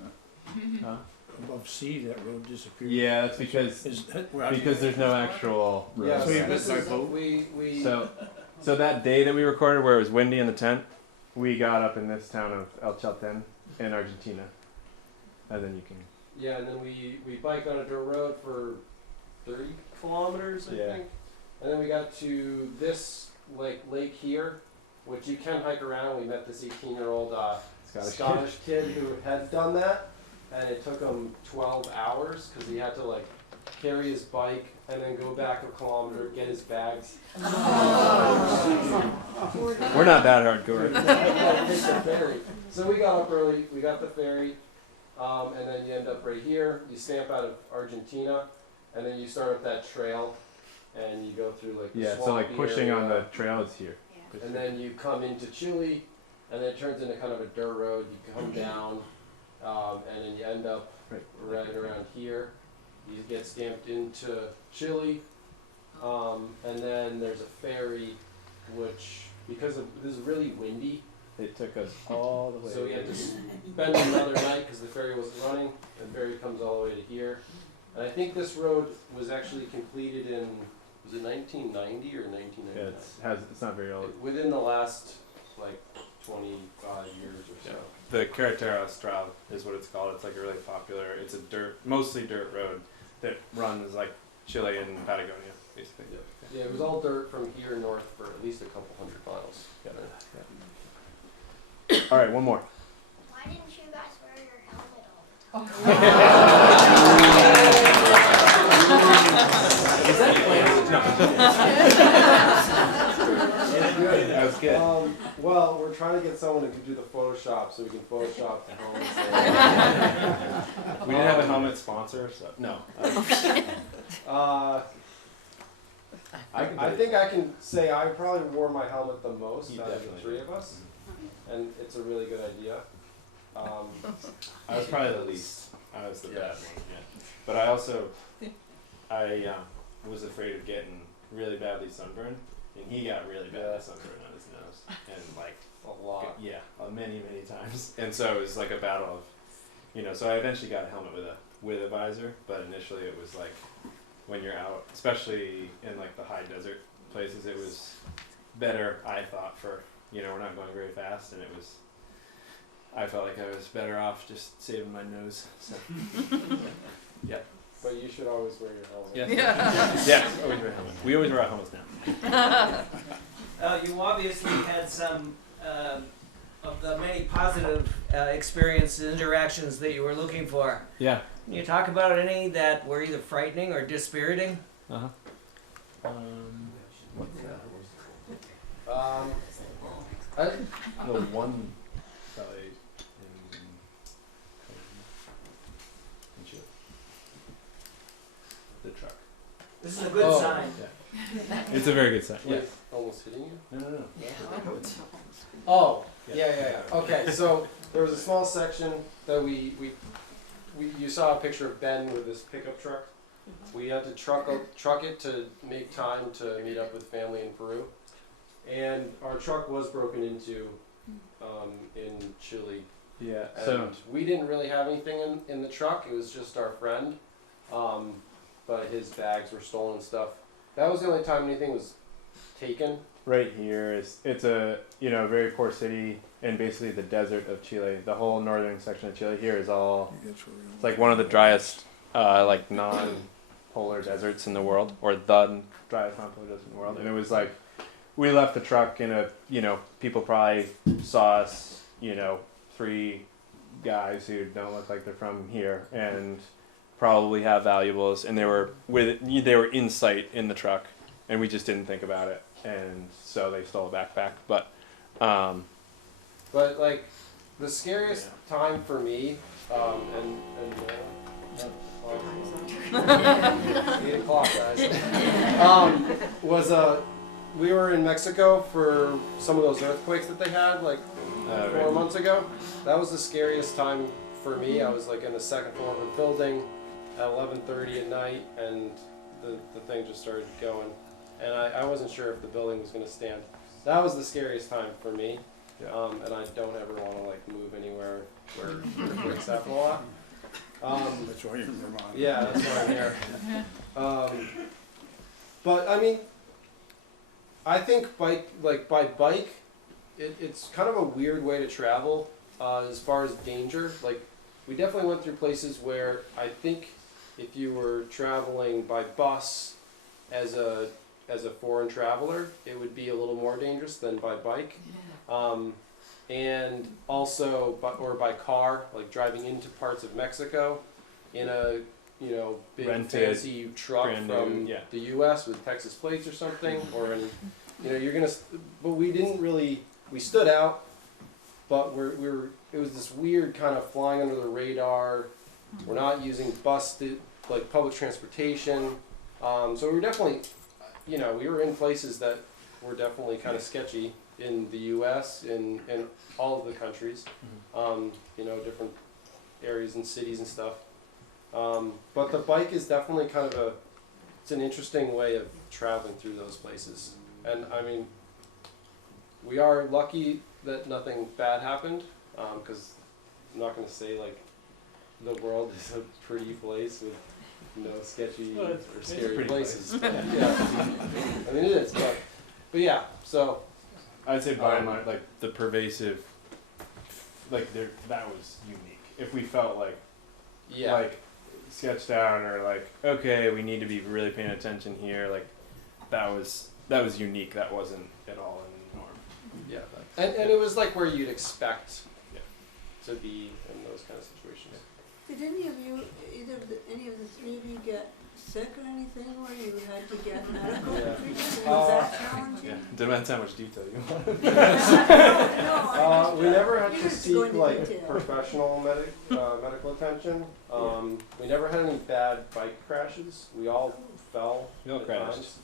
huh? Above sea, that road disappears. Yeah, that's because there's no actual road. Yeah, So you this missed my is boat? we So that day that we recorded, where it was windy in the tent, we got up in this town of El Chalten in Argentina, and then you can. yeah, and then we biked on a dirt road for 30 kilometers, I think, and then we got to this lake here, which you can hike around. We met this 18-year-old Scottish kid who had done that, and it took him 12 hours because he had to like carry his bike and then go back a kilometer, get his bags. We're not that hardcore. Take the ferry. So we got up early. We got the ferry, and then you end up right here. You stamp out of Argentina, and then you start up that trail, and you go through like the So like swampy pushing area, on the trail is here. and then you come into Chile, and then it turns into kind of a dirt road. You come down, and then you end up right around here. You get stamped into Chile, and then there's a ferry, which because this is really windy. It took us all the way. So we had to spend another night because the ferry wasn't running. The ferry comes all the way to here. And I think this road was actually completed in, was it 1990 or 1999? Yeah, it's not very old. Within the last, like, 25 years or so. The Carretera Austral is what it's called. It's like a really popular, it's a mostly dirt road that runs like Chile and Patagonia, basically. Yeah, it was all dirt from here north for at least a couple 100 miles. Yeah. All right, one more. Why didn't you guys wear your helmet all the time? Is that planned? That was good. Well, we're trying to get someone who can do the Photoshop so we can Photoshop the helmets. We didn't have a helmet sponsor, so no. I think I can say I probably wore my helmet the most You out of the definitely three of us, and it's a really good idea. I was probably the least. I was the bad one, yeah. But I also, was afraid of getting really badly sunburned, and he got really badly sunburned on his nose, and like a lot. Yeah, many times. And so it was like a battle of, so I eventually got a helmet with a visor, but initially it was like when you're out, especially in like the high desert places, it was better, I thought, for, we're not going very fast, and I felt like I was better off just saving my nose. So, yeah. But you should always wear your helmet. Yes. Yeah, always wear a helmet. We always wear our helmets now. You obviously had some of the many positive experiences, interactions that you were looking for. Yeah. Can you talk about any that were either frightening or dispiriting? Uh-huh. The one fella in Chile. The truck. This is a good sign. Yeah. It's a very good sign. Yes. Almost hitting you? No. Yeah. Oh, yeah. Okay, so there was a small section that you saw a picture of Ben with this pickup truck. We had to truck it to make time to meet up with family in Peru. And our truck was broken into in Chile. Yeah. And So we didn't really have anything in the truck. It was just our friend. But his bags were stolen and stuff. That was the only time anything was taken. right here it's a very poor city in basically the desert of Chile. The whole northern section of Chile here is all it's like one of the driest like non-polar deserts in the world, or the driest non-polar desert in the world. And it was like we left the truck in a people probably saw us 3 guys who don't look like they're from here and probably have valuables, and they were in sight in the truck, and we just didn't think about it, and so they stole a backpack. But like the scariest time for me, 8 o'clock, guys. Was we were in Mexico for some of those earthquakes that they had 4 months ago. That was the scariest time for me. I was like in the second floor of a building at 11:30 at night, and the thing just started going, and I wasn't sure if the building was going to stand. That was the scariest time for me. Yeah. And I don't ever want to move anywhere where earthquakes happen a lot. That's why you're in Vermont. Yeah, that's why I'm here. But I mean, I think by bike, it's kind of a weird way to travel as far as danger. Like, we definitely went through places where I think if you were traveling by bus as a foreign traveler, it would be a little more dangerous than by bike. And also by car, like driving into parts of Mexico in a big Rented, fancy truck from the U.S. with Texas plates or something, or you're gonna. But we didn't really. We stood out, but it was this weird kind of flying under the radar. We're not using public transportation, so we were definitely, we were in places that were definitely kind of sketchy. in the U.S., in all of the countries, you know, different areas and cities and stuff. But the bike is definitely kind of it's an interesting way of traveling through those places. And I mean, we are lucky that nothing bad happened, because I'm not going to say like the world is a pretty place with no sketchy or scary places. Yeah, I mean it is, but yeah. So I'd say by and large, like the pervasive, like that was unique. If we felt like, like sketched out or like, okay, we need to be really paying attention here, like that was unique. That wasn't at all in the norm. Yeah, and it was like where you'd expect to be in those kind of situations. Did any of you, any of the three of you get sick or anything where you had to get medical treatment? Was that challenging? Yeah, depends how much detail you want. We never had to seek like professional medical attention. We never had any bad bike crashes. We all fell at times,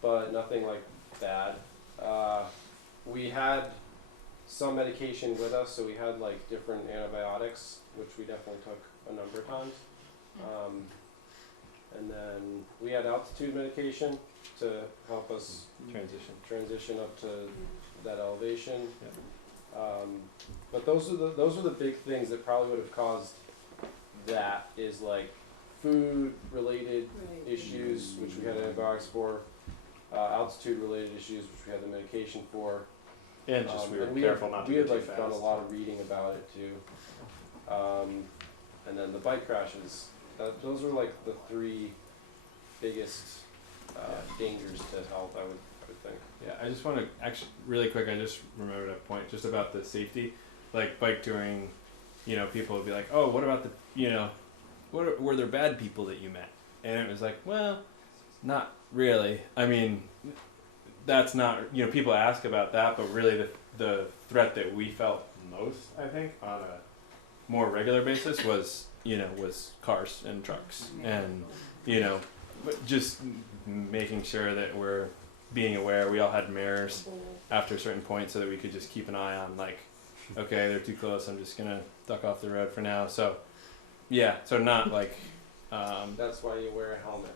but nothing like bad. We had some medication with us, so we had like different antibiotics, which we definitely took a number of times. And then we had altitude medication to help us transition up to that elevation. But those are the big things that probably would have caused that, is like food related issues, which we had antibiotics for, altitude related issues, which we had the medication for. And just we were careful not to go too like fast. done a lot of reading about it too. And then the bike crashes, those are like the three biggest dangers to health, I would think. Yeah, I just want to actually really quick. I just remembered a point just about the safety, like bike touring. You know, people would be like, "Oh, what about the were there bad people that you met?" And it was like, well, not really. I mean, that's not, people ask about that, but really the threat that we felt most, I think, on a more regular basis was cars and trucks, and but just making sure that we're being aware. We all had mirrors after a certain point so that we could just keep an eye on, like, okay, they're too close, I'm just gonna duck off the road for now. So yeah, so not like that's why you wear a helmet.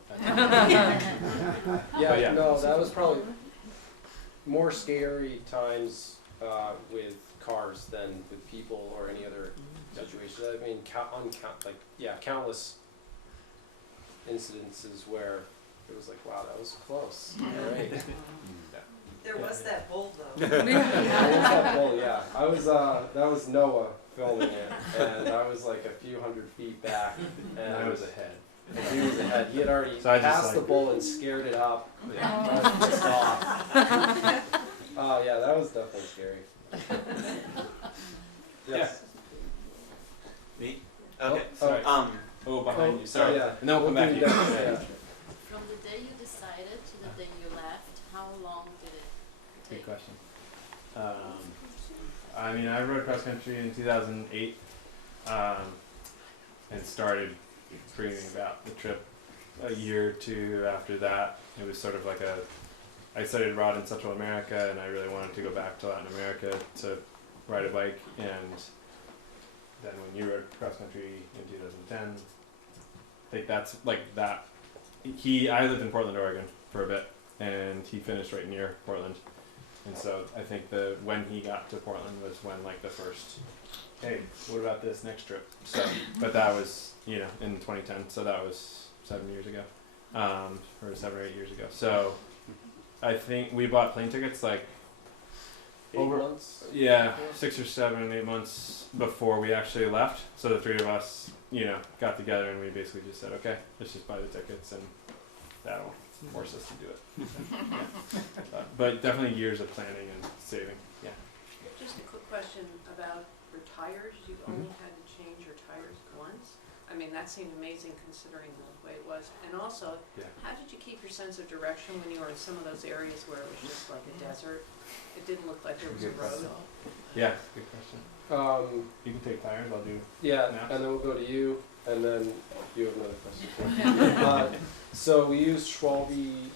Yeah, no, that was probably more scary times with cars than with people or any other situation. I mean, countless incidences where it was like, wow, that was close. All right. There was that bull though. There was that bull, yeah. I was that was Noah filming it, and I was like a few hundred feet back, and I was ahead. And he was ahead. He had already So passed the bull and scared it up. I was pissed off. Yeah, that was definitely scary. Yes. Me? Okay. Sorry. Behind you. Sorry. Yeah. And then we'll come back to you. From the day you decided to the day you left, how long did it take? Good question. I mean, I rode cross country in 2008, and started dreaming about the trip a year or two after that. It was sort of like I studied abroad in Central America, and I really wanted to go back to Latin America to ride a bike. And then when you rode cross country in 2010, I think that's like that. I lived in Portland, Oregon for a bit, and he finished right near Portland. And so I think when he got to Portland was when like the first, hey, what about this next trip? So, but that was, in 2010, so that was 7 years ago, or 7 or 8 years ago. So I think we bought plane tickets like 8 months? Yeah, 6 or 7, 8 months before we actually left. So the three of us, got together and we basically just said, okay, let's just buy the tickets, and that'll force us to do it. But definitely years of planning and saving. Yeah. Just a quick question about your tires. You only had to change your tires once. I mean, that seemed amazing considering the way it was. And also, how did you keep your sense of direction when you were in some of those areas where it was just like a desert? It didn't look like there was a road. Yeah, good question. You can take tires, I'll do naps. And then we'll go to you, and then you have another question. So we used Schwalbe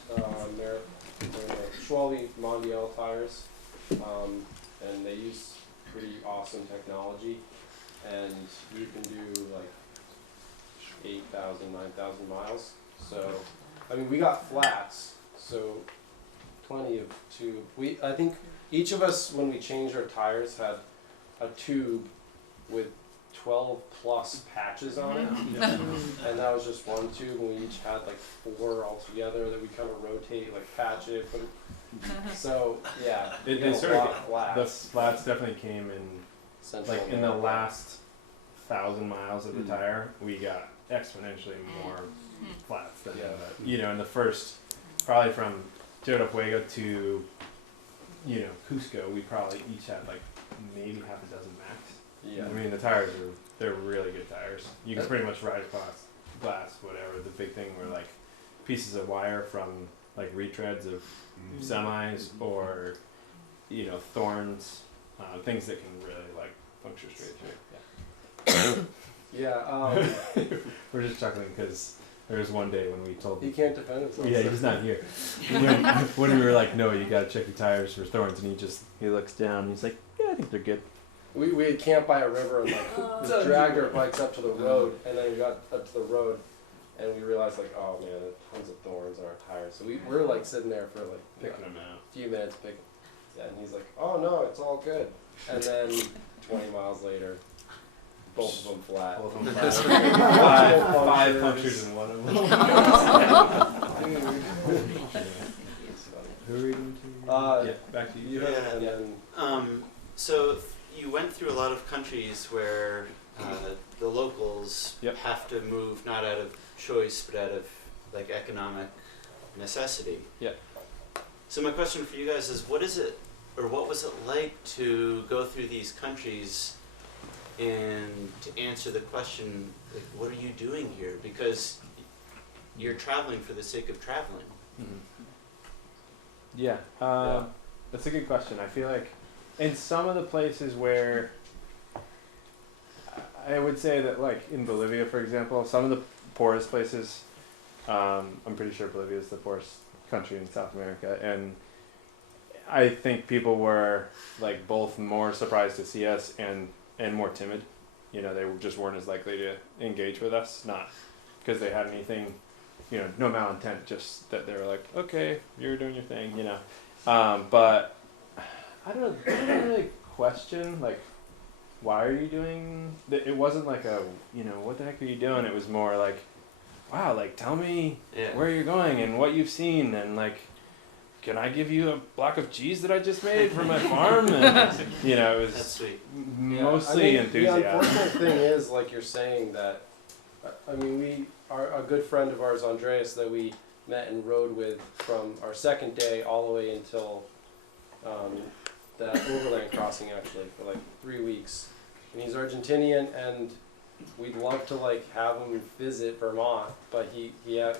Schwalbe Mondial tires, and they use pretty awesome technology, and you can do like 8,000, 9,000 miles. So, I mean, we got flats, so plenty of tube. I think each of us, when we changed our tires, had a tube with 12 plus patches on it, and that was just one tube, and we each had like 4 altogether that we kind of rotate, like patch it, put it. So yeah, It sort of, the flats definitely came in, Central like in the last 1,000 miles of the tire, we got exponentially more flats than you know, in the first, probably from Tierra del Fuego to, you know, Cusco, we probably each had like maybe half a dozen max. Yeah. I mean, the tires they're really good tires. You can pretty much ride across glass, whatever. The big thing were like pieces of wire from like retreads of semis, or, you know, thorns, things that can really like puncture straight through. Yeah. We're just chuckling because there was one day when we told him he can't defend himself. Yeah, he's not here. When we were like, no, you gotta check your tires for thorns, and he looks down and he's like, yeah, I think they're good. We had camped by a river and like just dragged our bikes up to the road, and then we got up to the road and we realized like, oh man, there's tons of thorns on our tires. So we were like sitting there for like picking them out. A few minutes picking. Yeah, and he's like, oh no, it's all good. And then 20 miles later, both of them flat. Both of them flat. five punctures in one of them. Who are we going to? Yeah, back to you. So you went through a lot of countries where the locals have to move not out of choice but out of like economic necessity. Yeah. So my question for you guys is, what is it, or what was it like to go through these countries and to answer the question, like, what are you doing here? Because you're traveling for the sake of traveling. Yeah, that's a good question. I feel like in some of the places where I would say that, like in Bolivia, for example, some of the poorest places, I'm pretty sure Bolivia is the poorest country in South America, and I think people were like both more surprised to see us and more timid. You know, they just weren't as likely to engage with us, not because they had anything, you know, no malintent, just that they were like, okay, you're doing your thing, you know. But I don't really question, like, why are you doing that? It wasn't like a, you know, what the heck are you doing? It was more like, wow, like, tell me where you're going and what you've seen, and like, can I give you a block of cheese that I just made from my farm? And, you know, it was mostly enthusiasm. The unfortunate thing is, like you're saying, that, I mean, a good friend of ours, Andreas, that we met and rode with from our second day all the way until that overland crossing, actually, for like 3 weeks. And he's Argentinian, and we'd love to like have him visit Vermont, but he can't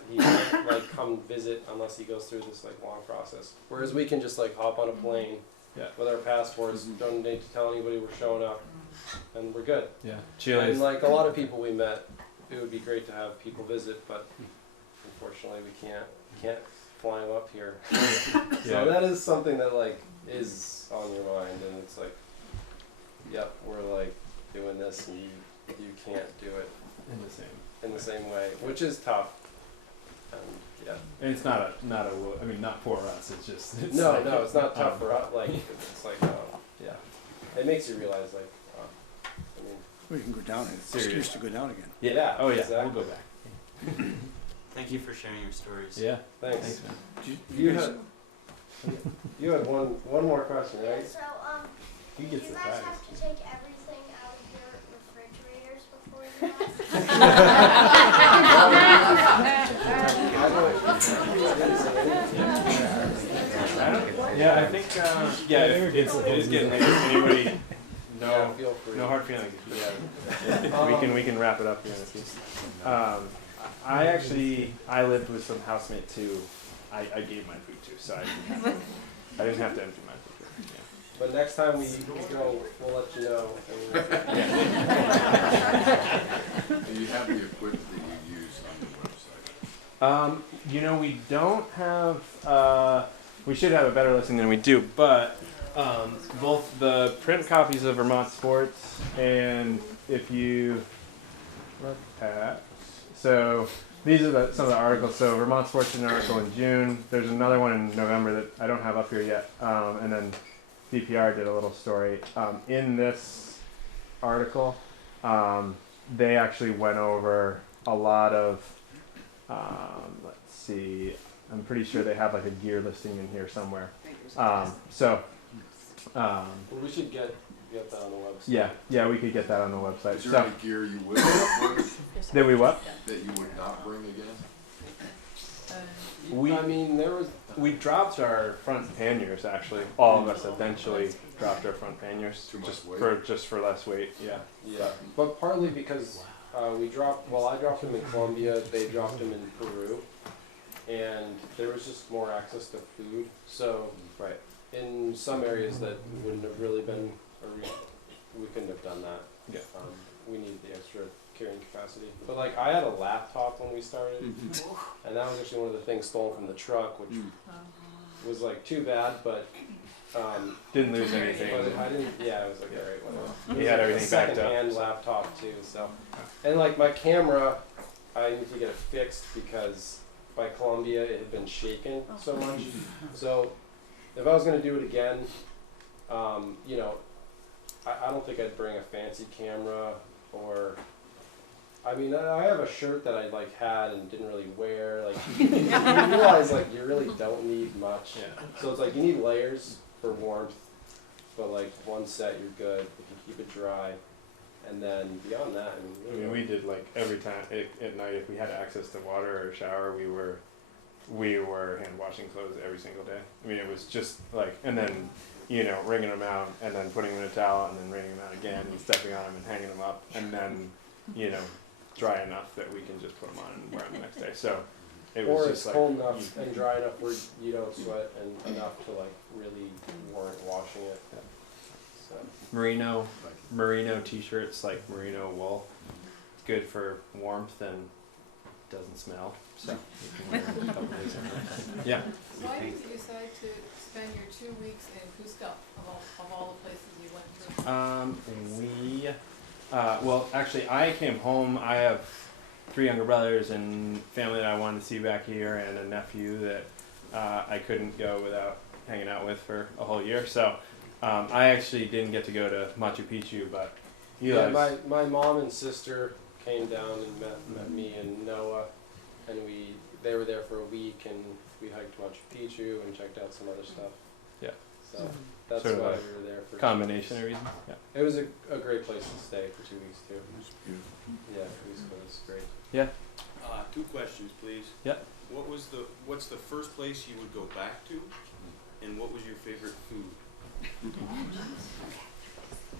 like come visit unless he goes through this like long process. Whereas we can just like hop on a plane with our passports, don't need to tell anybody we're showing up, and we're good. Yeah, Chile. And like a lot of people we met, it would be great to have people visit, but unfortunately we can't fly them up here. So that is something that like is on your mind, and it's like, yep, we're like doing this, and you can't do it in the same way, which is tough. And and it's not a I mean, not for us. It's just it's no, like, it's not tough for us. Like it's like it makes you realize like I mean, we can go down and excuse to go down again. Yeah. Oh yeah. Exactly. We'll go back. Thank you for sharing your stories. Yeah. Thanks. Man. You had one more question, right? So You do get you guys surprised. have to take everything out of your refrigerators before you Yeah, I think it is getting late. Anybody? No, feel free. no hard feelings. Yeah, we can wrap it up here in a few. I lived with some housemates who I gave my food to, so I didn't have to empty my food. Yeah. But next time we go, we'll let you know. Do you have the equipment that you use on your website? You know, we don't have we should have a better listing than we do, but both the print copies of Vermont Sports and if you look at, so these are some of the articles. So Vermont Sports did an article in June. There's another one in November that I don't have up here yet. And then DPR did a little story. In this article, they actually went over a lot of, let's see, I'm pretty sure they have like a gear listing in here somewhere. Well, we should get that on the website. Yeah, we could get that on the website. Is there any gear you would not bring? That we what? That you would not bring again? We dropped our front panniers actually. All of us eventually dropped our front panniers just for less weight. Yeah. Yeah, but partly because I dropped them in Colombia, they dropped them in Peru, and there was just more access to food. So in some areas that wouldn't have really been, or we couldn't have done that. Yeah. We needed the extra carrying capacity. But like I had a laptop when we started, and that was actually one of the things stolen from the truck, which was like too bad, but didn't lose anything. But I didn't. Yeah, it was like alright, whatever. You had everything backed up. Second-hand laptop too. So, and like my camera, I need to get it fixed because by Colombia it had been shaken so much. So, if I was gonna do it again, you know, I don't think I'd bring a fancy camera or. I mean, I have a shirt that I like had and didn't really wear. Like, you realize like you really don't need much. Yeah. So it's like you need layers for warmth, but like one set you're good if you keep it dry, and then beyond that, I mean, we did like every time at night if we had access to water or shower, we were hand washing clothes every single day. I mean, it was just like, and then wringing them out and then putting them in a towel and then wringing them out again and stepping on them and hanging them up and then dry enough that we can just put them on and wear them the next day. So it was or just it's cold enough and dry enough where you don't sweat and enough to like really warrant washing it. Yeah. So. Merino t-shirts, like merino wool. It's good for warmth and doesn't smell. So you can wear them a couple days in a row. Yeah. Why did you decide to spend your 2 weeks in Cusco of all the places you went through? Well, actually, I came home. I have 3 younger brothers and family that I wanted to see back here, and a nephew that I couldn't go without hanging out with for a whole year. So I actually didn't get to go to Machu Picchu, but my mom and sister came down and met me and Noah, and they were there for a week, and we hiked Machu Picchu and checked out some other stuff. Yeah. So that's sort of why a we were there for combination of reasons. Yeah. It was a great place to stay for 2 weeks too. It's beautiful. Yeah, Cusco was great. Yeah. 2 questions, please. Yeah. What's the first place you would go back to, and what was your favorite food?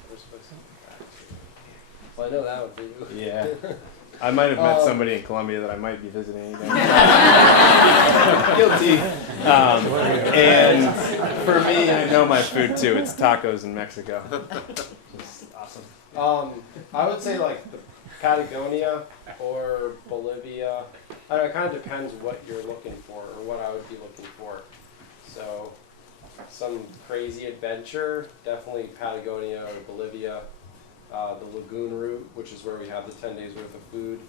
First place to go back to. Well, I know that would be. Yeah. I might have met somebody in Colombia that I might be visiting again. Guilty. And for me, I know my food too. It's tacos in Mexico. Just awesome. I would say like the Patagonia or Bolivia. I don't know, it kind of depends what you're looking for or what I would be looking for. So some crazy adventure, definitely Patagonia or Bolivia. The lagoon route, which is where we have the 10 days worth of food,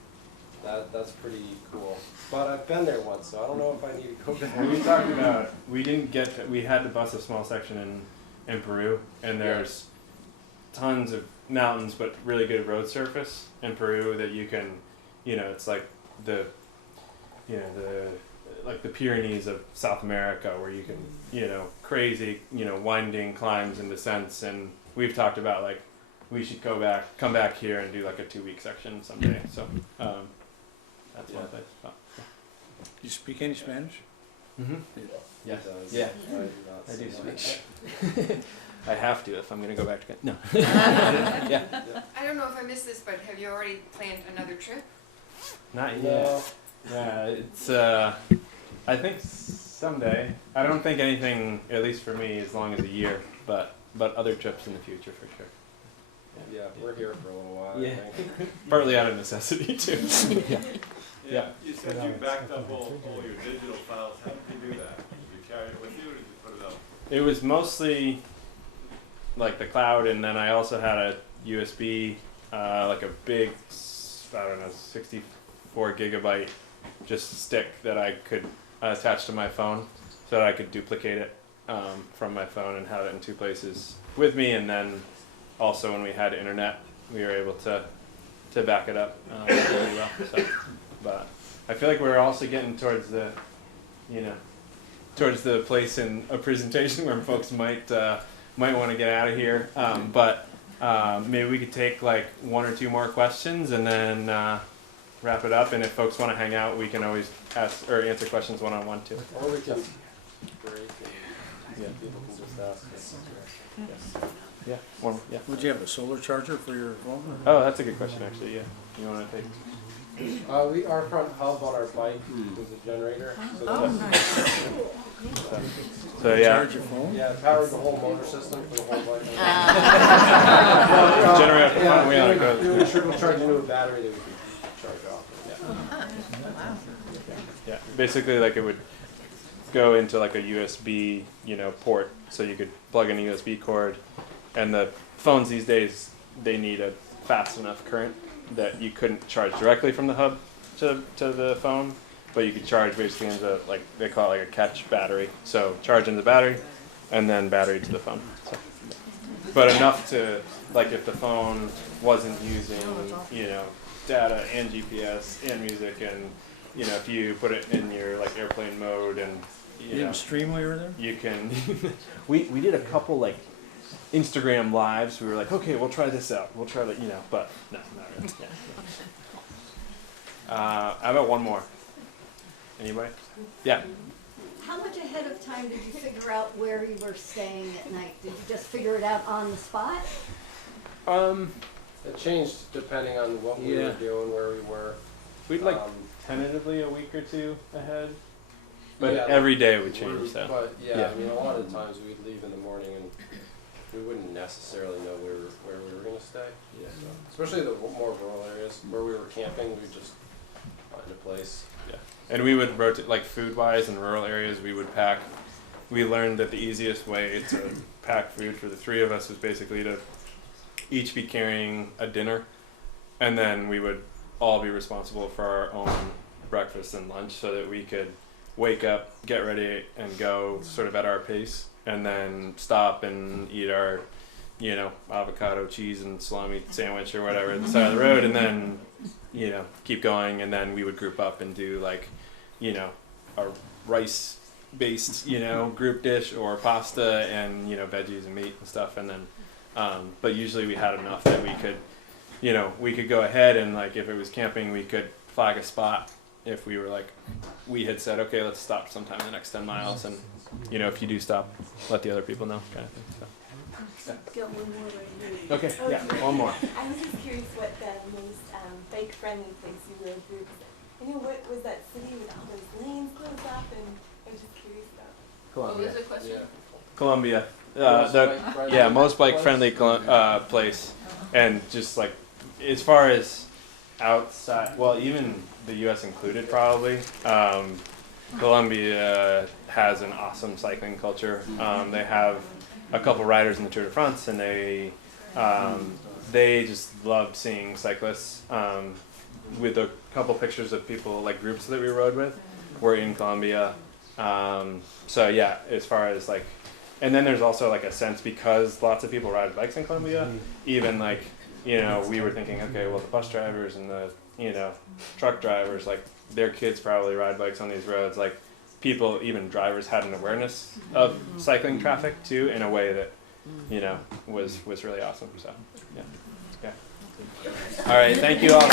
that's pretty cool. But I've been there once, so I don't know if I need to go back. We talked about we had to bus a small section in Peru, and there's tons of mountains, but really good road surface in Peru that you can, it's like the Pyrenees of South America, where you can, crazy, winding climbs and descents, and we've talked about like. We should come back here and do like a 2-week section someday. So that's one place. Oh, yeah. You speak any Spanish? Mm-hmm. Yes. Yeah. I do speak. I have to if I'm going to go back to no. Yeah. I don't know if I missed this, but have you already planned another trip? Not yet. Yeah, it's. I think someday. I don't think anything, at least for me, as long as a year, but other trips in the future for sure. Yeah, we're here for a little while. Yeah. I think. Partly out of necessity too. Yeah. You said you backed up all your digital files. How did you do that? Did you carry it with you, or did you It was mostly like the cloud, and then I also had a USB, like a big, I don't know, 64 gigabyte just stick that I could attach to my phone so that I could duplicate it from my phone and have it in two places with me. And then also when we had internet, we were able to back it up really well. So, but I feel like we're also getting towards the, towards the place in a presentation where folks might want to get out of here. But maybe we could take like one or two more questions and then wrap it up. And if folks want to hang out, we can always ask or answer questions one-on-one too. Or we can break and people can just ask. Yeah. One. Yeah. Would you have a solar charger for your phone? Oh, that's a good question, actually. Yeah. You want to take? Our front hub on our bike is a generator. So yeah. Charge your phone? Yeah, it powers the whole motor system for the whole bike. Generator the front wheel and it goes. Do a trickle charge into a battery that we can charge off. Yeah. Basically, like it would go into like a USB, port, so you could plug in a USB cord. And the phones these days, they need a fast enough current that you couldn't charge directly from the hub to the phone, but you could charge basically into, like, they call it like a catch battery. So charge into the battery and then battery to the phone. So, but enough to, like, if the phone wasn't using, data and GPS and music, and, if you put it in your like airplane mode and, You didn't stream while you were there? you can, we did a couple like Instagram lives. We were like, okay, we'll try this out. We'll try that, but no, not really. Yeah. How about one more? Anybody? Yeah. How much ahead of time did you figure out where you were staying at night? Did you just figure it out on the spot? It changed depending on what we were doing, where we were. We'd like tentatively a week or two ahead, but yeah, every day would change. So. But yeah, I mean, a lot of the times we'd leave in the morning and we wouldn't necessarily know where we were going to stay. Yeah. So, especially the more rural areas where we were camping, we'd just find a place. Yeah. And we would rotate, like food-wise in rural areas, we would pack. We learned that the easiest way to pack food for the three of us was basically to each be carrying a dinner, and then we would all be responsible for our own breakfast and lunch so that we could wake up, get ready, and go sort of at our pace, and then stop and eat our, avocado, cheese, and salami sandwich or whatever at the side of the road, and then, keep going, and then we would group up and do like, a rice-based, group dish or pasta and, veggies and meat and stuff, and then, but usually we had enough that we could, we could go ahead and like if it was camping, we could flag a spot if we were like, we had said, okay, let's stop sometime in the next 10 miles, and if you do stop, let the other people know, kind of thing. So. Got one more right here. Okay, yeah, one more. I was just curious what the most bike-friendly place you rode through. What was that city with all those lanes closed off, and I was just curious about. What was the question? Columbia. Most most bike-friendly place, and just like as far as outside, well, even the U.S. included, probably. Colombia has an awesome cycling culture. They have a couple riders in the Tour de France, and they just loved seeing cyclists. With a couple pictures of people, like groups that we rode with, were in Colombia. So yeah, as far as like, and then there's also like a sense because lots of people ride bikes in Colombia, even like, we were thinking, okay, well the bus drivers and the, truck drivers, like their kids probably ride bikes on these roads. Like people, even drivers had an awareness of cycling traffic too, in a way that, was really awesome. So yeah. All right, thank you all.